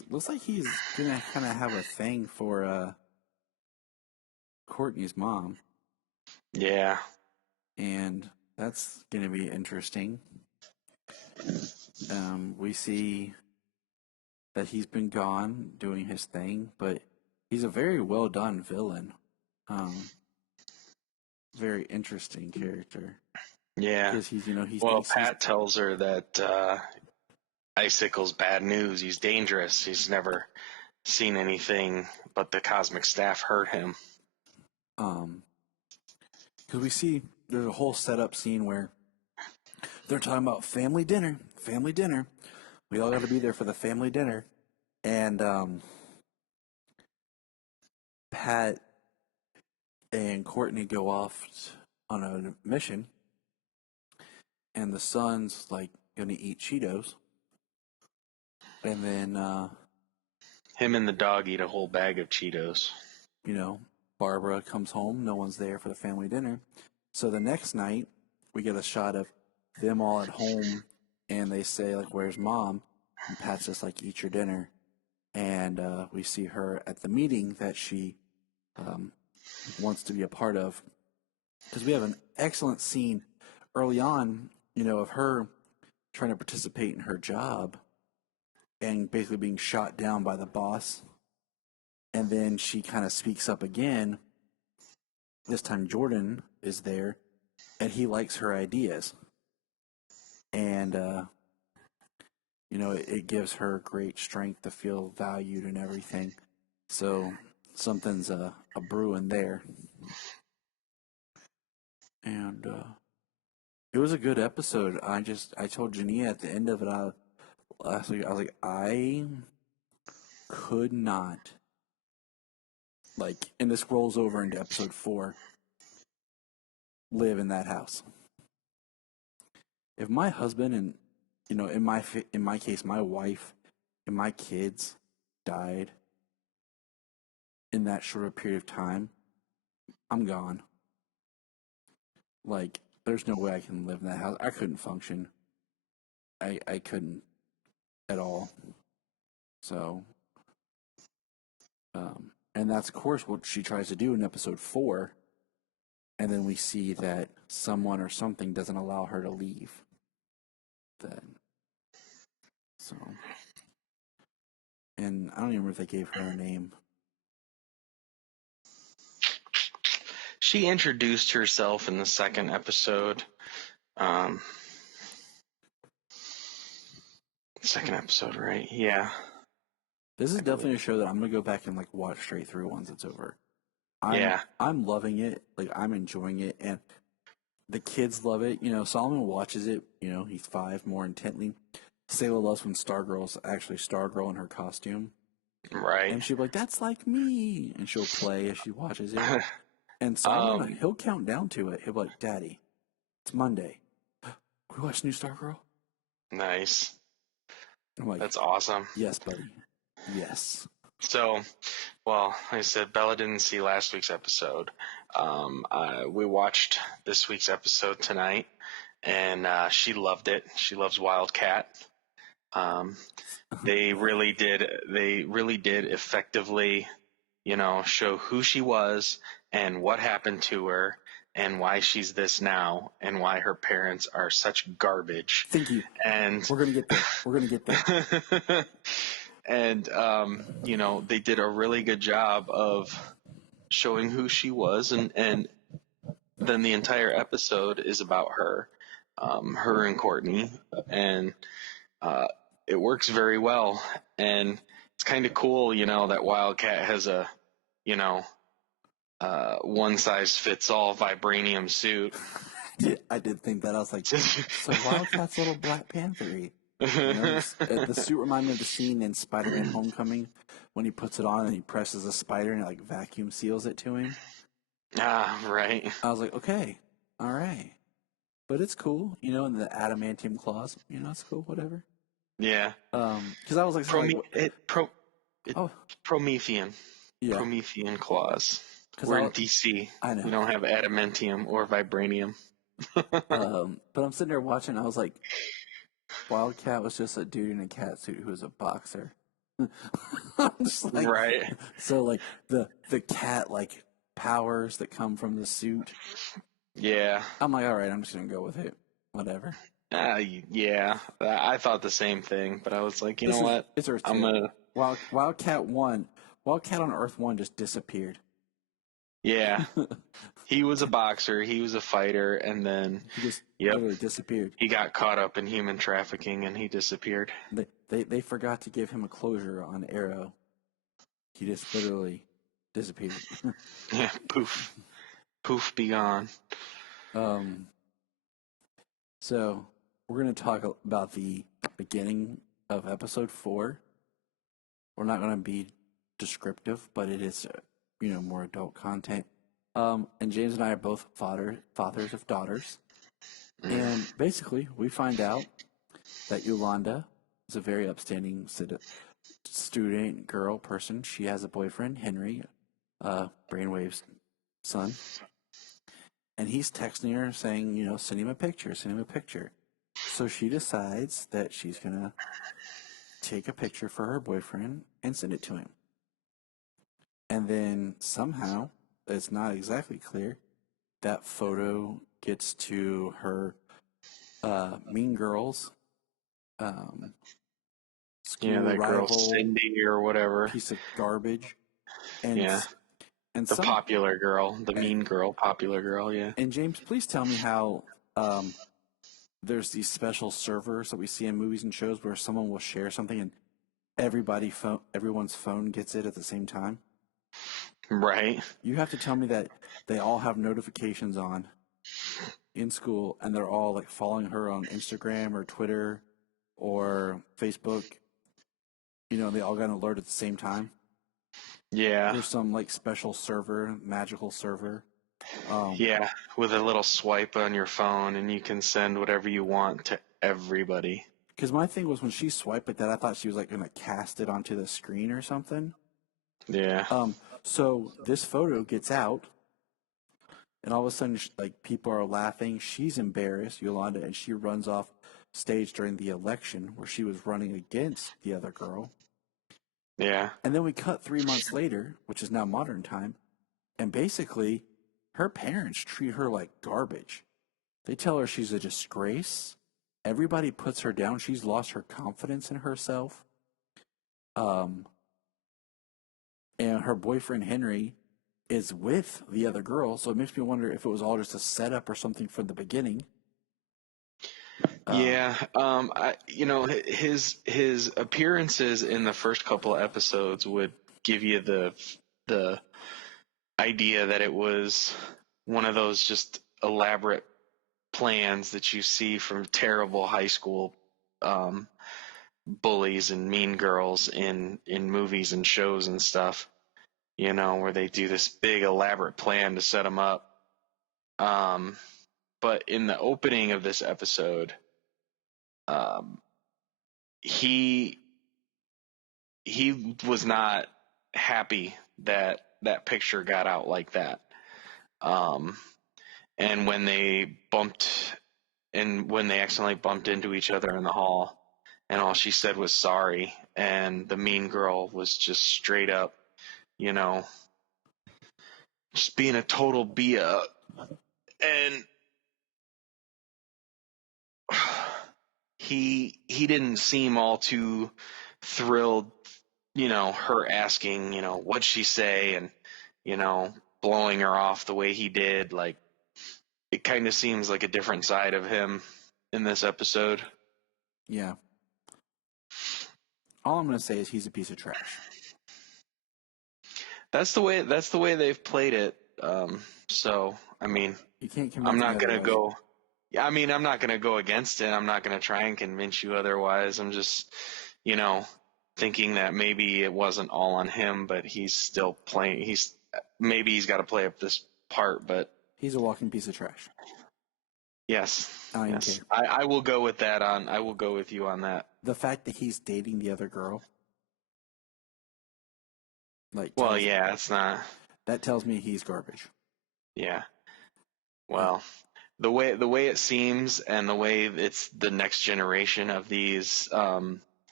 looks like he's gonna kind of have a thing for Courtney's mom. Yeah. And that's gonna be interesting. We see that he's been gone doing his thing, but he's a very well done villain. Very interesting character. Yeah. Because he well, thinks Pat tells her that Icicle's bad news. He's dangerous. He's never seen anything but the cosmic staff hurt him. Because we see there's a whole setup scene where they're talking about family dinner. We all got to be there for the family dinner. And Pat and Courtney go off on a mission. And the son's like going to eat Cheetos. And then him and the dog eat a whole bag of Cheetos. Barbara comes home. No one's there for the family dinner. So the next night, we get a shot of them all at home. And they say, like, where's mom? And Pat's just like, eat your dinner. And we see her at the meeting that she wants to be a part of. Because we have an excellent scene early on, of her trying to participate in her job and basically being shot down by the boss. And then she kind of speaks up again. This time Jordan is there, and he likes her ideas. And, it gives her great strength to feel valued and everything. So something's a brewing there. And it was a good episode. I told Jania at the end of it, last week, I was like, I could not, and this rolls over into episode 4, live in that house. If my husband and, in my case, my wife and my kids died in that short a period of time, I'm gone. There's no way I can live in that house. I couldn't function. I couldn't at all. So, and that's, of course, what she tries to do in episode 4. And then we see that someone or something doesn't allow her to leave. And I don't even remember if they gave her a name. She introduced herself in the second episode. Second episode, right? Yeah. This is definitely a show that I'm going to go back and watch straight through once it's over. I'm loving it. I'm enjoying it. And the kids love it. Solomon watches it. He's 5 more intently. Sayla loves when StarGirl's actually StarGirl in her costume. Right. And she'll be like, that's like me. And she'll play as she watches it. And Solomon, he'll count down to it. He'll be like, Daddy, it's Monday. Can we watch new StarGirl? Nice. I'm like, that's awesome. Yes, buddy. Yes. So, well, like I said, Bella didn't see last week's episode. We watched this week's episode tonight, and she loved it. She loves Wildcat. They really did effectively, show who she was and what happened to her and why she's this now and why her parents are such garbage. Thank you. And we're going to get there. And, they did a really good job of showing who she was. And then the entire episode is about her, her and Courtney. And it works very well. And it's kind of cool, that Wildcat has a, one-size-fits-all vibranium suit. I did think that. I was like, so Wildcat's a little Black Panther-y. The suit reminded me of the scene in Spider-Man Homecoming when he puts it on and he presses a spider and it vacuum seals it to him. Ah, right. I was like, okay, all right. But it's cool, and the adamantium claws, it's cool, whatever. Yeah. Because I was like, Promethean. Yeah. Promethean claws. We're in DC. I know. We don't have adamantium or vibranium. But I'm sitting there watching. I was like, Wildcat was just a dude in a cat suit who was a boxer. I'm just like, right. So the cat powers that come from the suit. Yeah. I'm like, all right, I'm just gonna go with it. Whatever. Yeah, I thought the same thing, but I was like, you know what? It's Earth I'm 2. gonna. Wildcat on Earth 1 just disappeared. Yeah, he was a boxer, he was a fighter, and then He just yep, literally disappeared. he got caught up in human trafficking and he disappeared. They forgot to give him a closure on Arrow. He just literally disappeared. Yeah, poof, be gone. So we're going to talk about the beginning of episode 4. We're not going to be descriptive, but it is, more adult content. And James and I are both fathers of daughters. And basically, we find out that Yolanda is a very upstanding student, girl, person. She has a boyfriend, Henry, Brainwave's son. And he's texting her saying, send him a picture. So she decides that she's going to take a picture for her boyfriend and send it to him. And then somehow, it's not exactly clear, that photo gets to her Mean Girls school That rival, girl Cindy or whatever. piece of garbage. And and the popular girl, the mean girl, popular girl, yeah. And James, please tell me how there's these special servers that we see in movies and shows where someone will share something and everyone's phone gets it at the same time. Right. You have to tell me that they all have notifications on in school and they're all like following her on Instagram or Twitter or Facebook. They all got an alert at the same time. Yeah. There's some like special server, magical server. Yeah, with a little swipe on your phone and you can send whatever you want to everybody. Because my thing was when she swiped at that, I thought she was like going to cast it onto the screen or something. Yeah. So this photo gets out, and all of a sudden, people are laughing. She's embarrassed, Yolanda, and she runs off stage during the election where she was running against the other girl. Yeah. And then we cut 3 months later, which is now modern time, and basically, her parents treat her like garbage. They tell her she's a disgrace. Everybody puts her down. She's lost her confidence in herself. And her boyfriend, Henry, is with the other girl. So it makes me wonder if it was all just a setup or something from the beginning. His appearances in the first couple episodes would give you the idea that it was one of those just elaborate plans that you see from terrible high school bullies and mean girls in movies and shows and stuff, where they do this big elaborate plan to set them up. But in the opening of this episode, he was not happy that that picture got out like that. And when they accidentally bumped into each other in the hall, and all she said was sorry, and the mean girl was just straight up, just being a total Bia. And he didn't seem all too thrilled, her asking, what'd she say, and, blowing her off the way he did. Like, it kind of seems like a different side of him in this episode. Yeah. All I'm going to say is he's a piece of trash. That's the way they've played it. So, I mean, you can't I'm not going to go. I'm not going to go against it. I'm not going to try and convince you otherwise. I'm just, thinking that maybe it wasn't all on him, but he's still playing. Maybe he's got to play up this part, but he's a walking piece of trash. Yes. Yes. I will go with that I will go with you on that. The fact that he's dating the other girl. It's not. That tells me he's garbage. Yeah. Well, the way it seems, and the way it's the next generation of these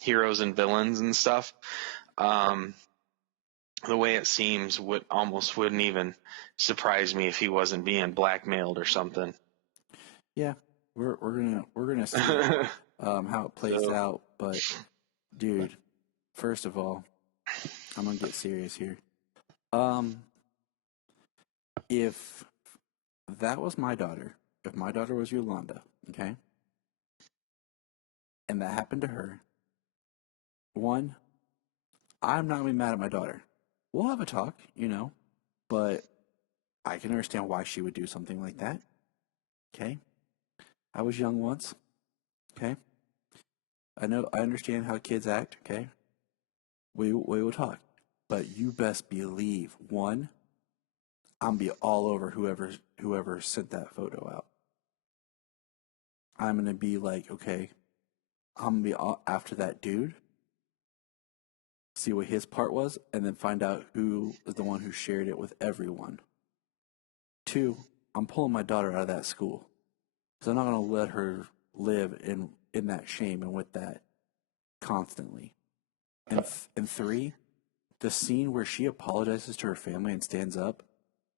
heroes and villains and stuff, the way it seems wouldn't even surprise me if he wasn't being blackmailed or something. Yeah, we're gonna see how it plays out. But dude, first of all, I'm gonna get serious here. If that was my daughter, if my daughter was Yolanda, okay, and that happened to her, one, I'm not gonna be mad at my daughter. We'll have a talk, but I can understand why she would do something like that. Okay, I was young once. Okay, I understand how kids act. Okay, we will talk, but you best believe, one, I'm gonna be all over whoever sent that photo out. I'm gonna be like, okay, I'm gonna be after that dude, see what his part was, and then find out who is the one who shared it with everyone. Two, I'm pulling my daughter out of that school because I'm not gonna let her live in that shame and with that constantly. And three, the scene where she apologizes to her family and stands up,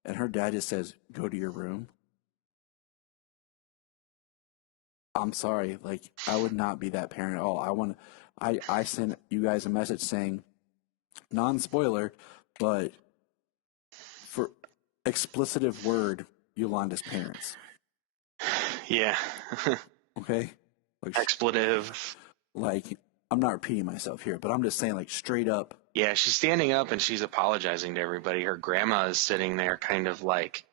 and her dad just says, "Go to your room." I'm sorry, like I would not be that parent at all. I sent you guys a message saying, non-spoiler, but for explicitive word, Yolanda's parents. Yeah. Okay? Like expletive. Like, I'm not repeating myself here, but I'm just saying, like, straight up. Yeah, she's standing up and she's apologizing to everybody. Her grandma is sitting there kind of like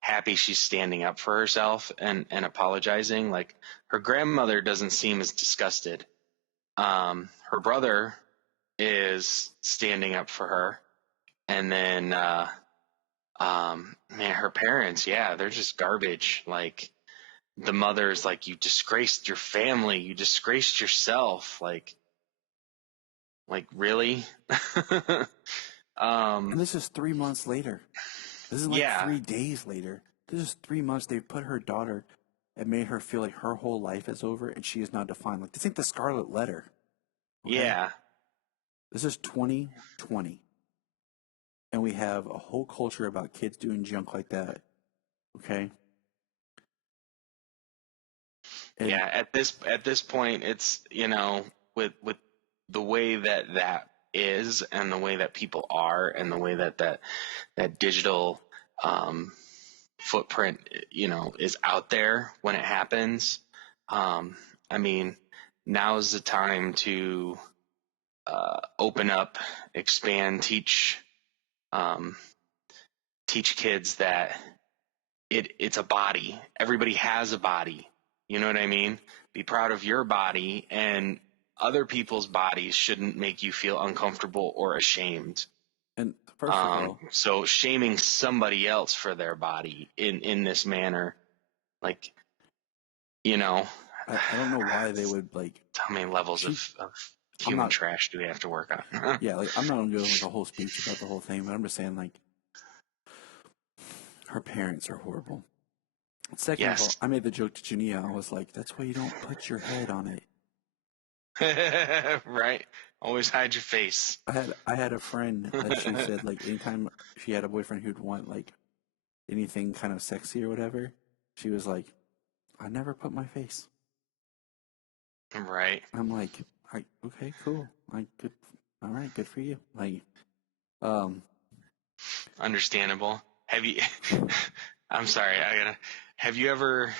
happy she's standing up for herself and apologizing. Like, her grandmother doesn't seem as disgusted. Her brother is standing up for her. And then, man, her parents, yeah, they're just garbage. Like, the mother's like, you disgraced your family. You disgraced yourself. Like really? And this is 3 months later. This is like yeah. 3 days later. This is 3 months. They've put her daughter and made her feel like her whole life is over and she is not defined. Like, this ain't the Scarlet Letter. Okay? Yeah. This is 2020. And we have a whole culture about kids doing junk like that. Okay? And yeah, at this point, it's, with the way that is and the way that people are and the way that digital footprint, is out there when it happens. I mean, now's the time to open up, expand, teach kids that it's a body. Everybody has a body. You know what I mean? Be proud of your body, and other people's bodies shouldn't make you feel uncomfortable or ashamed. And first of all, so shaming somebody else for their body in this manner, like, I don't know why they would, like, how many levels of human trash do we have to work on? Yeah, like, I'm not gonna go like a whole speech about the whole thing, but I'm just saying, like, her parents are horrible. Second of all, I made the joke to Jania. I was like, that's why you don't put your head on it. Right? Always hide your face. I had a friend that she said, like, anytime she had a boyfriend who'd want, like, anything kind of sexy or whatever, she was like, I never put my face. Right. I'm like, okay, cool. Like, good. All right, good for you. Like, understandable. Have you? I'm sorry. Have you ever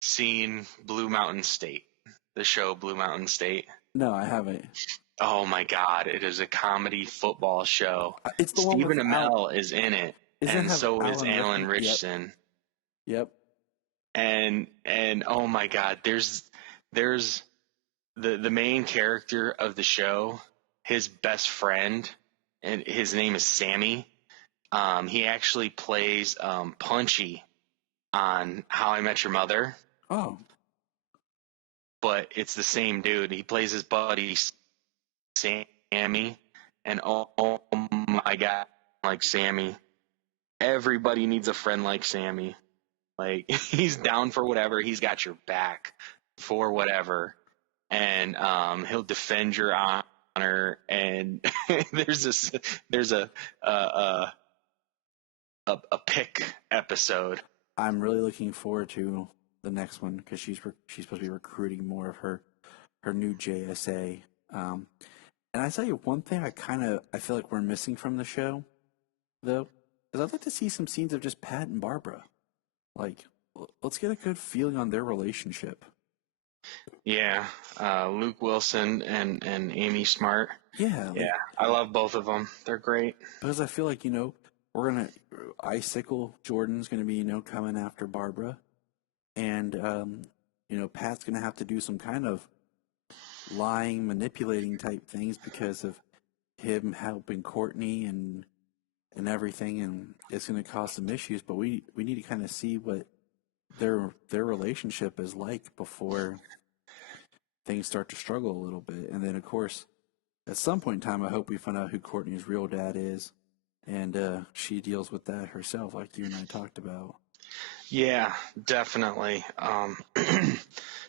seen Blue Mountain State? The show Blue Mountain State? No, I haven't. Oh my God! It is a comedy football show. It's the Stephen one Amell is in it, and so is Alan Richardson. Yep. And oh my God, there's the main character of the show, his best friend, and his name is Sammy. He actually plays Punchy on How I Met Your Mother. Oh. But it's the same dude. He plays his buddy Sammy, and oh my God, like Sammy. Everybody needs a friend like Sammy. Like, he's down for whatever. He's got your back for whatever, and he'll defend your honor. And there's a pick episode. I'm really looking forward to the next one, because she's supposed to be recruiting more of her new JSA. And I tell you one thing, I feel like we're missing from the show, though, is I'd like to see some scenes of just Pat and Barbara. Like, let's get a good feeling on their relationship. Yeah, Luke Wilson and Amy Smart. Yeah, Yeah, I love both of them. They're great. because I feel like, we're gonna Icicle Jordan's gonna be, coming after Barbara, and Pat's gonna have to do some kind of lying, manipulating type things because of him helping Courtney and everything, and it's gonna cause some issues. But we need to kind of see what their relationship is like before things start to struggle a little bit. And then, of course, at some point in time, I hope we find out who Courtney's real dad is, and she deals with that herself, like you and I talked about. Yeah, definitely.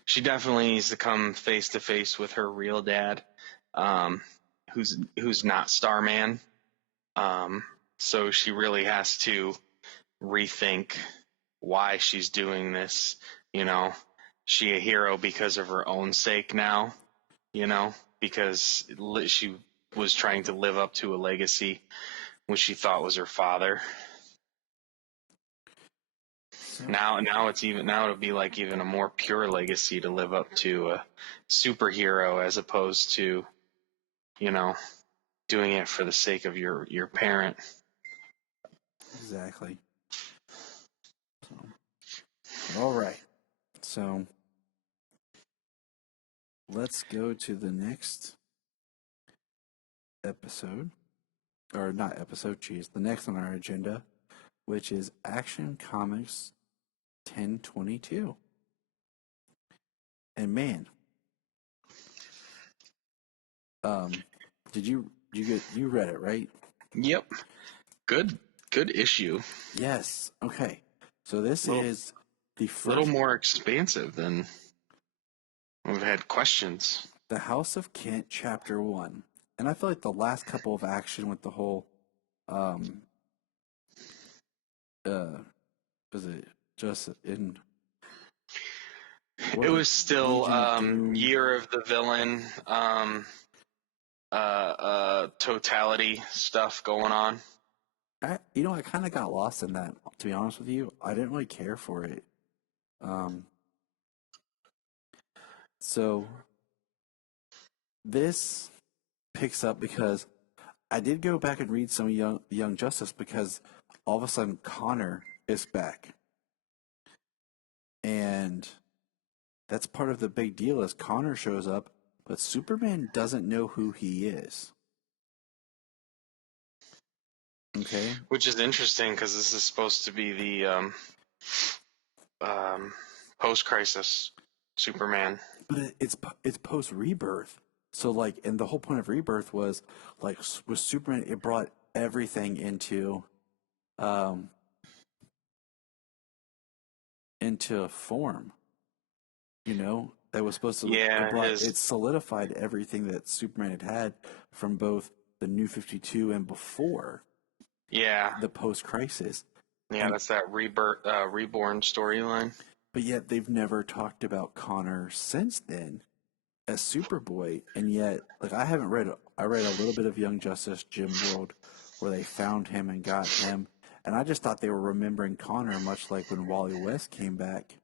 She definitely needs to come face to face with her real dad, who's not Starman. So she really has to rethink why she's doing this. She a hero because of her own sake now. Because she was trying to live up to a legacy which she thought was her father. Now it'll be like even a more pure legacy to live up to a superhero as opposed to, doing it for the sake of your parent. Exactly. So, all right. So let's go to the next episode, or not episode, the next on our agenda, which is Action Comics 1022. And man, did you read it, right? Yep. Good issue. Yes. Okay. So this is the first. A little more expansive than we've had questions. The House of Kent, Chapter 1. And I feel like the last couple of action with the whole, was it just in... It was still Year of the Villain, totality stuff going on. I kind of got lost in that, to be honest with you. I didn't really care for it. So this picks up because I did go back and read some Young Justice, because all of a sudden Connor is back. And that's part of the big deal, is Connor shows up, but Superman doesn't know who he is. Okay. Which is interesting because this is supposed to be the post-crisis Superman. But it's post-Rebirth. So, like, and the whole point of Rebirth was, like, with Superman, it brought everything into form. That was supposed to. Yeah, it solidified everything that Superman had from both the New 52 and before. Yeah. The post-crisis. Yeah, that's that reborn storyline. But yet they've never talked about Connor since then as Superboy, and yet, like, I read a little bit of Young Justice Jim World where they found him and got him, and I just thought they were remembering Connor, much like when Wally West came back,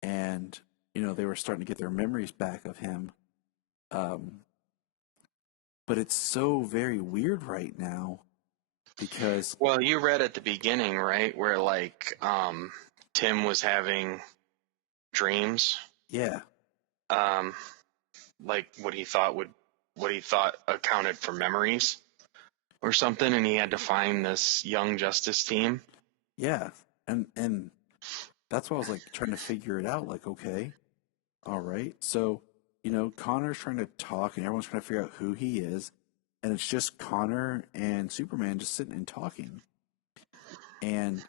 and they were starting to get their memories back of him. But it's so very weird right now because, well, you read at the beginning, right, where like Tim was having dreams. Yeah. Like what he thought accounted for memories or something, and he had to find this Young Justice team. Yeah, and that's why I was like trying to figure it out. Like, okay, all right, so Connor's trying to talk, and everyone's trying to figure out who he is, and it's just Connor and Superman just sitting and talking, and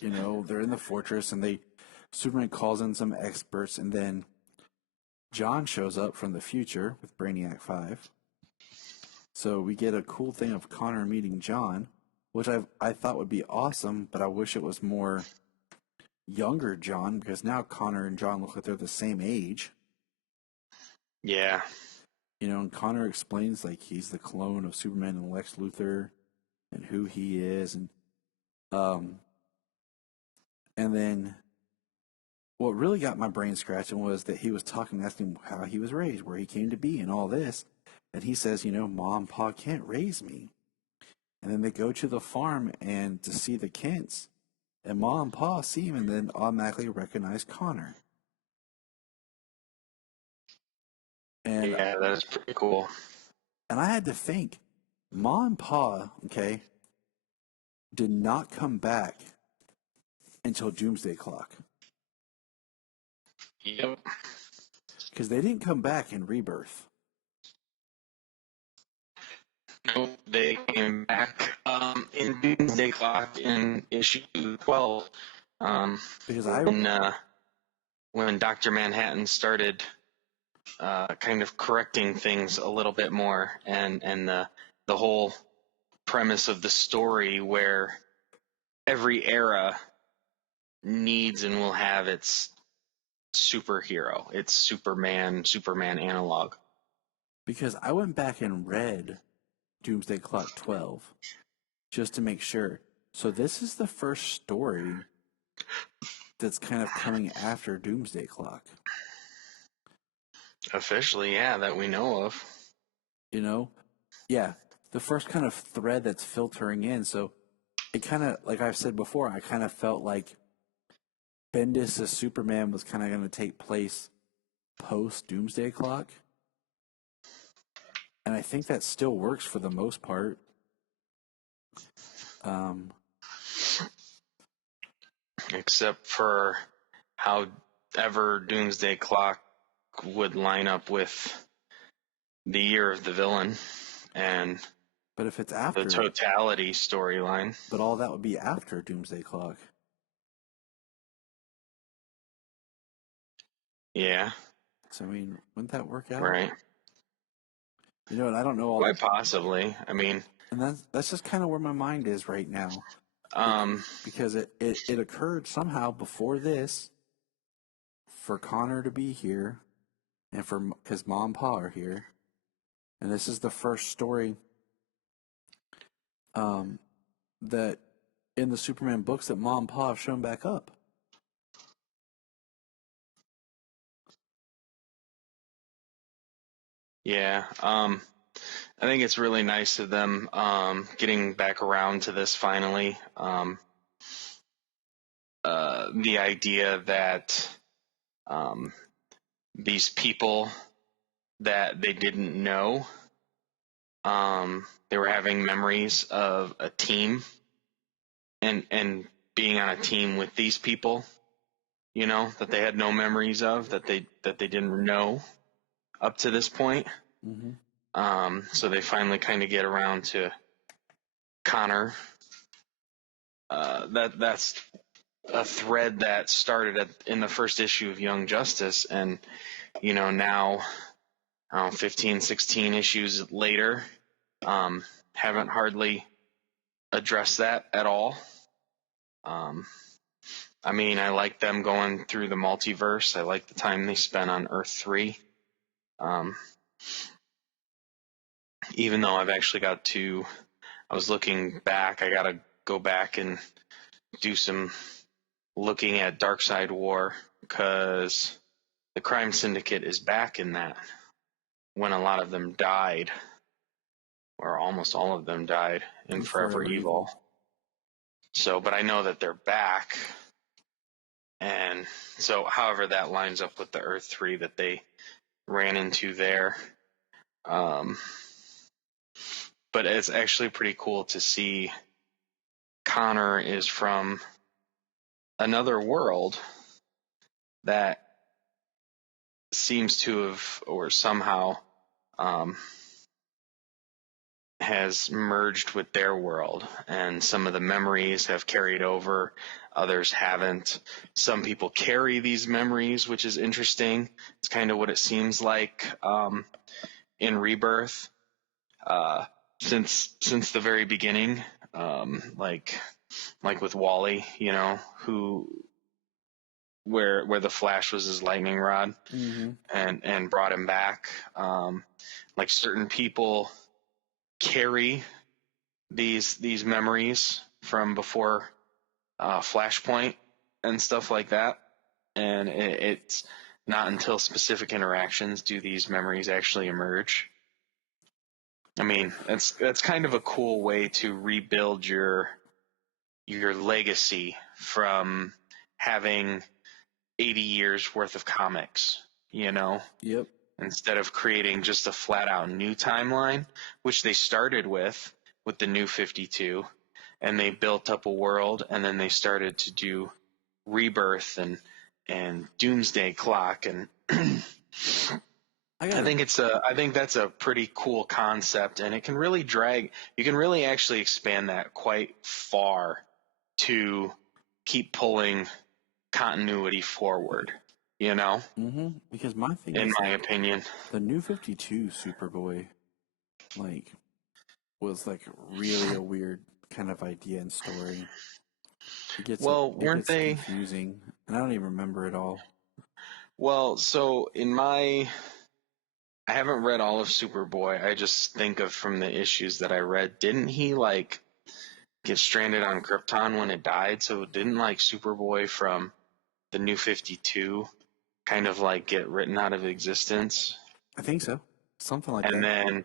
they're in the fortress, and Superman calls in some experts, and then John shows up from the future with Brainiac 5. So we get a cool thing of Connor meeting John, which I thought would be awesome, but I wish it was more younger John, because now Connor and John look like they're the same age. Yeah. You know, and Connor explains like he's the clone of Superman and Lex Luthor and who he is, and then what really got my brain scratching was that he was asking how he was raised, where he came to be, and all this. And he says, you know, Mom and Pa can't raise me. And then they go to the farm and to see the Kents, and Mom and Pa see him and then automatically recognize Connor. And Yeah, that's pretty cool. And I had to think, Ma and Pa, okay, did not come back until Doomsday Clock. Yep. Because they didn't come back in Rebirth. Nope, they came back in Doomsday Clock in issue 12. Because when Dr. Manhattan started kind of correcting things a little bit more, and the whole premise of the story where every era needs and will have its superhero, its Superman analog. Because I went back and read Doomsday Clock 12 just to make sure. So this is the first story that's kind of coming after Doomsday Clock. Officially, yeah, that we know of. You know? Yeah, the first kind of thread that's filtering in. So it kind of, like I've said before, I kind of felt like Bendis as Superman was kind of going to take place post Doomsday Clock. And I think that still works for the most part. Except for however Doomsday Clock would line up with the Year of the Villain and but if it's after the totality storyline. But all that would be after Doomsday Clock. Yeah. So, I mean, wouldn't that work out? Right. You know, and I don't know all Quite possibly. I mean, and that's just kind of where my mind is right now. Because it occurred somehow before this for Connor to be here and because Mom and Pa are here. And this is the first story that in the Superman books that Mom and Pa have shown back up. yeah. I think it's really nice of them getting back around to this finally. The idea that these people that they didn't know, they were having memories of a team and being on a team with these people, you know, that they had no memories of, that they didn't know up to this point. Mm-hmm. So they finally kind of get around to Connor. That's a thread that started in the first issue of Young Justice, and you know, now 15, 16 issues later, haven't hardly addressed that at all. I mean, I like them going through the multiverse. I like the time they spent on Earth 3. Even though I've actually I was looking back, I got to go back and do some looking at Darkseid War, because the Crime Syndicate is back in that, when a lot of them died, or almost all of them died in Forever Evil. So, but I know that they're back. And so, however that lines up with the Earth 3 that they ran into there. But it's actually pretty cool to see Connor is from another world that seems to have, or somehow, has merged with their world, and some of the memories have carried over, others haven't. Some people carry these memories, which is interesting. It's kind of what it seems like in Rebirth, since the very beginning, like with Wally, you know, who where the Flash was his lightning rod, and brought him back. Like certain people carry these memories from before Flashpoint and stuff like that, and it's not until specific interactions do these memories actually emerge. I mean, that's kind of a cool way to rebuild your legacy from having 80 years worth of comics, you know? Yep. Instead of creating just a flat out new timeline, which they started with the New 52, and they built up a world, and then they started to do Rebirth and Doomsday Clock, and I think that's a pretty cool concept, and it can really you can really actually expand that quite far to keep pulling continuity forward, you know? Mm-hmm. Because my thing in is, my opinion, the New 52 Superboy, like, was like really a weird kind of idea and story. It gets confusing, and I don't even remember it all. Well, so I haven't read all of Superboy. I just think of from the issues that I read. Didn't he like get stranded on Krypton when it died? So didn't like Superboy from the New 52 kind of like get written out of existence? I think so. Something like that.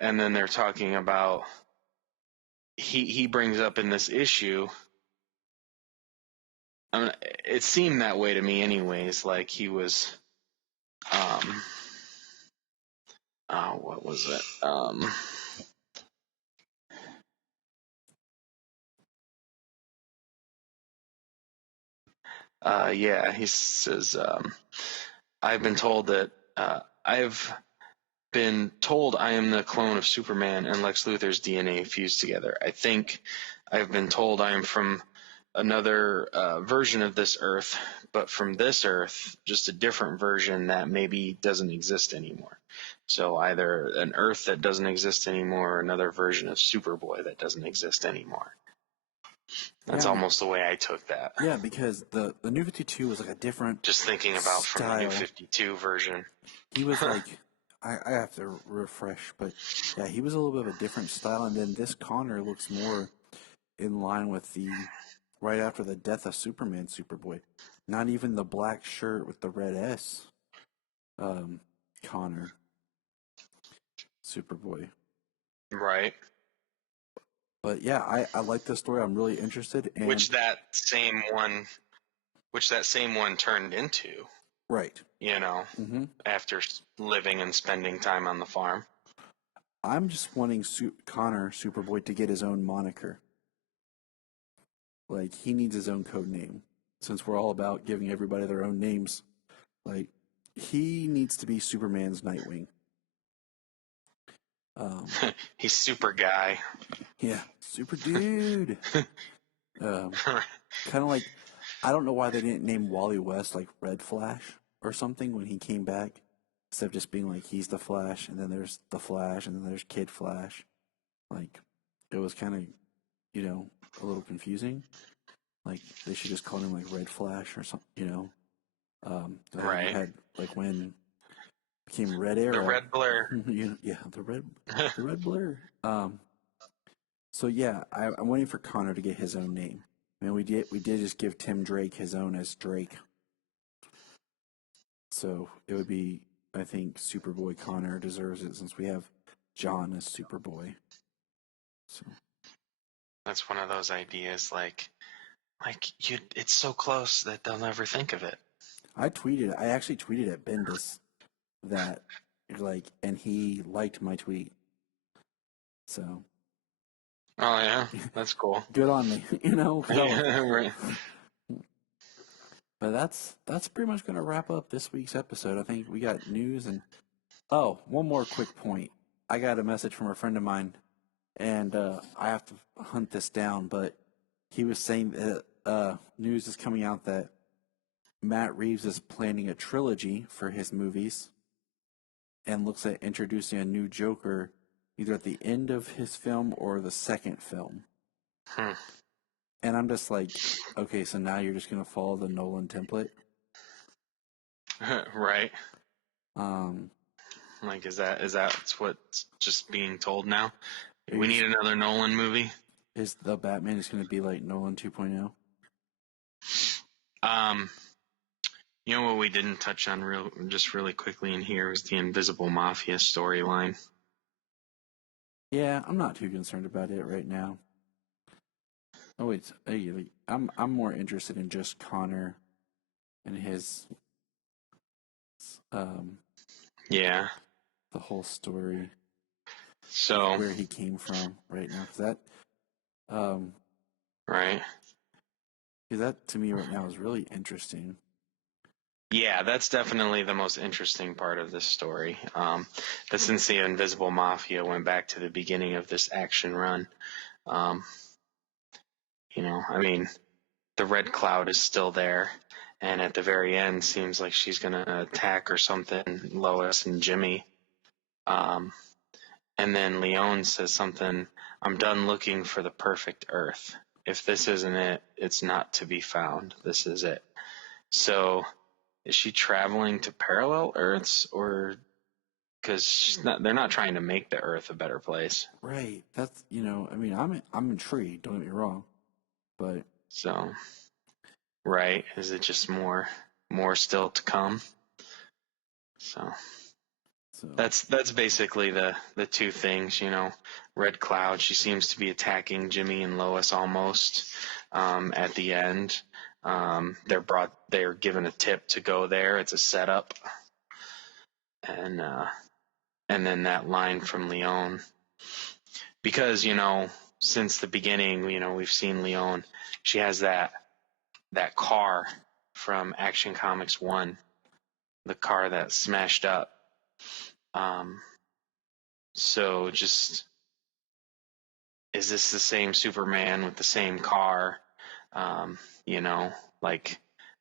And then they're talking about he brings up in this issue. I mean, it seemed that way to me anyways, like he was what was it? He says, I've been told that I am the clone of Superman and Lex Luthor's DNA fused together. I think I've been told I am from another version of this Earth, but from this Earth, just a different version that maybe doesn't exist anymore. So either an Earth that doesn't exist anymore or another version of Superboy that doesn't exist anymore. That's almost the way I took that. Yeah, because the New 52 was like a different Just thinking about style. From the New 52 version. He was like, I have to refresh, but yeah, he was a little bit of a different style. And then this Connor looks more in line with the right after the death of Superman Superboy. Not even the black shirt with the red S. Connor Superboy. Right. But yeah, I like this story. I'm really interested in which that same one turned into. Right. You know, after living and spending time on the farm. I'm just wanting Connor Superboy to get his own moniker. Like, he needs his own code name. Since we're all about giving everybody their own names, like, he needs to be Superman's Nightwing. He's super guy. Yeah, super dude. Kind of like, I don't know why they didn't name Wally West like Red Flash or something when he came back, instead of just being like, he's the Flash, and then there's the Flash, and then there's Kid Flash. Like, it was kind of, a little confusing. Like, they should just call him like Red Flash or something, Right. Had, like, when became Red Arrow. The Red Blur. The Red Blur. So yeah, I'm waiting for Connor to get his own name. I mean, we did just give Tim Drake his own as Drake. So it would be, I think, Superboy Connor deserves it since we have John as Superboy. So that's one of those ideas, it's so close that they'll never think of it. I actually tweeted at Bendis that, and he liked my tweet. So. Oh yeah, that's cool. Good on me, Right. But that's pretty much going to wrap up this week's episode. I think we got news and one more quick point. I got a message from a friend of mine, and I have to hunt this down. But he was saying that news is coming out that Matt Reeves is planning a trilogy for his movies, and looks at introducing a new Joker either at the end of his film or the second film. And I'm just like, okay, so now you're just going to follow the Nolan template? Right. Um, Like, is that what's just being told now? Are We you need another Nolan movie. Is the Batman is going to be like Nolan 2.0? You know what we didn't touch on really quickly in here was the Invisible Mafia storyline. Yeah, I'm not too concerned about it right now. Oh wait, I'm more interested in just Connor and his Yeah. the whole story. So where he came from right now, because right. that to me right now is really interesting. Yeah, that's definitely the most interesting part of this story. But since the Invisible Mafia went back to the beginning of this action run, I mean, the Red Cloud is still there, and at the very end, seems like she's gonna attack or something, Lois and Jimmy. And then Leon says something, "I'm done looking for the perfect Earth. If this isn't it, it's not to be found. This is it." So, is she traveling to parallel Earths, or because they're not trying to make the Earth a better place? Right. That's I'm intrigued. Don't get me wrong, but so, right? Is it just more still to come? So that's basically the two things. Red Cloud. She seems to be attacking Jimmy and Lois almost at the end. They're given a tip to go there. It's a setup, and then that line from Leon, because since the beginning, we've seen Leon. She has that car from Action Comics 1, the car that smashed up. So just, is this the same Superman with the same car? Like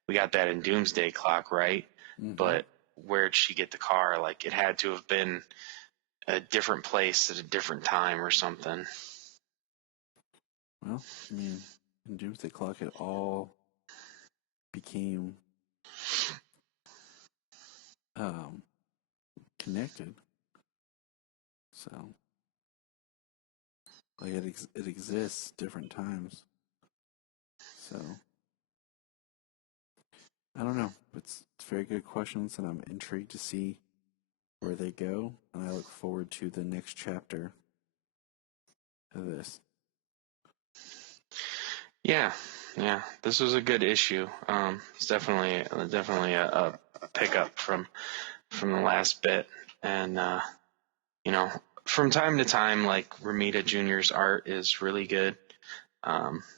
we got that in Doomsday Clock, right? Mm-hmm. But where'd she get the car? Like it had to have been a different place at a different time or something. Well, I mean, in Doomsday Clock, it all became connected. So, like it exists different times. So, I don't know. It's very good questions, and I'm intrigued to see where they go, and I look forward to the next chapter of this. Yeah. This was a good issue. It's definitely a pickup from the last bit, and from time to time, like Romita Jr.'s art is really good.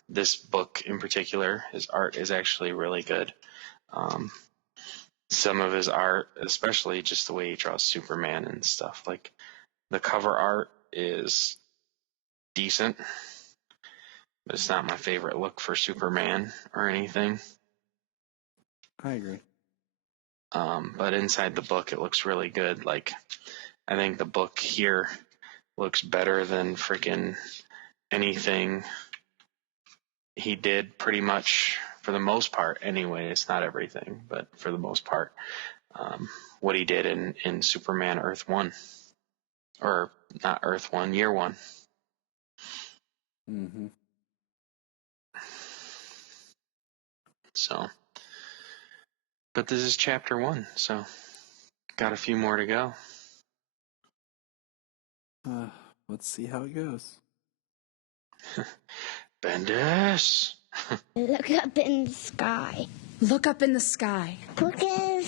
This book in particular, his art is actually really good. Some of his art, especially just the way he draws Superman and stuff, like the cover art is decent, but it's not my favorite look for Superman or anything. I agree. But inside the book, it looks really good. Like, I think the book here looks better than freaking anything he did, pretty much, for the most part anyway. It's not everything, but for the most part, what he did in Superman Earth 1. Or not Earth 1, Year 1. Mm-hmm. So, but this is chapter 1, so got a few more to go. Let's see how it goes. Bendis! Look up in the sky. Look up in the sky. Look in the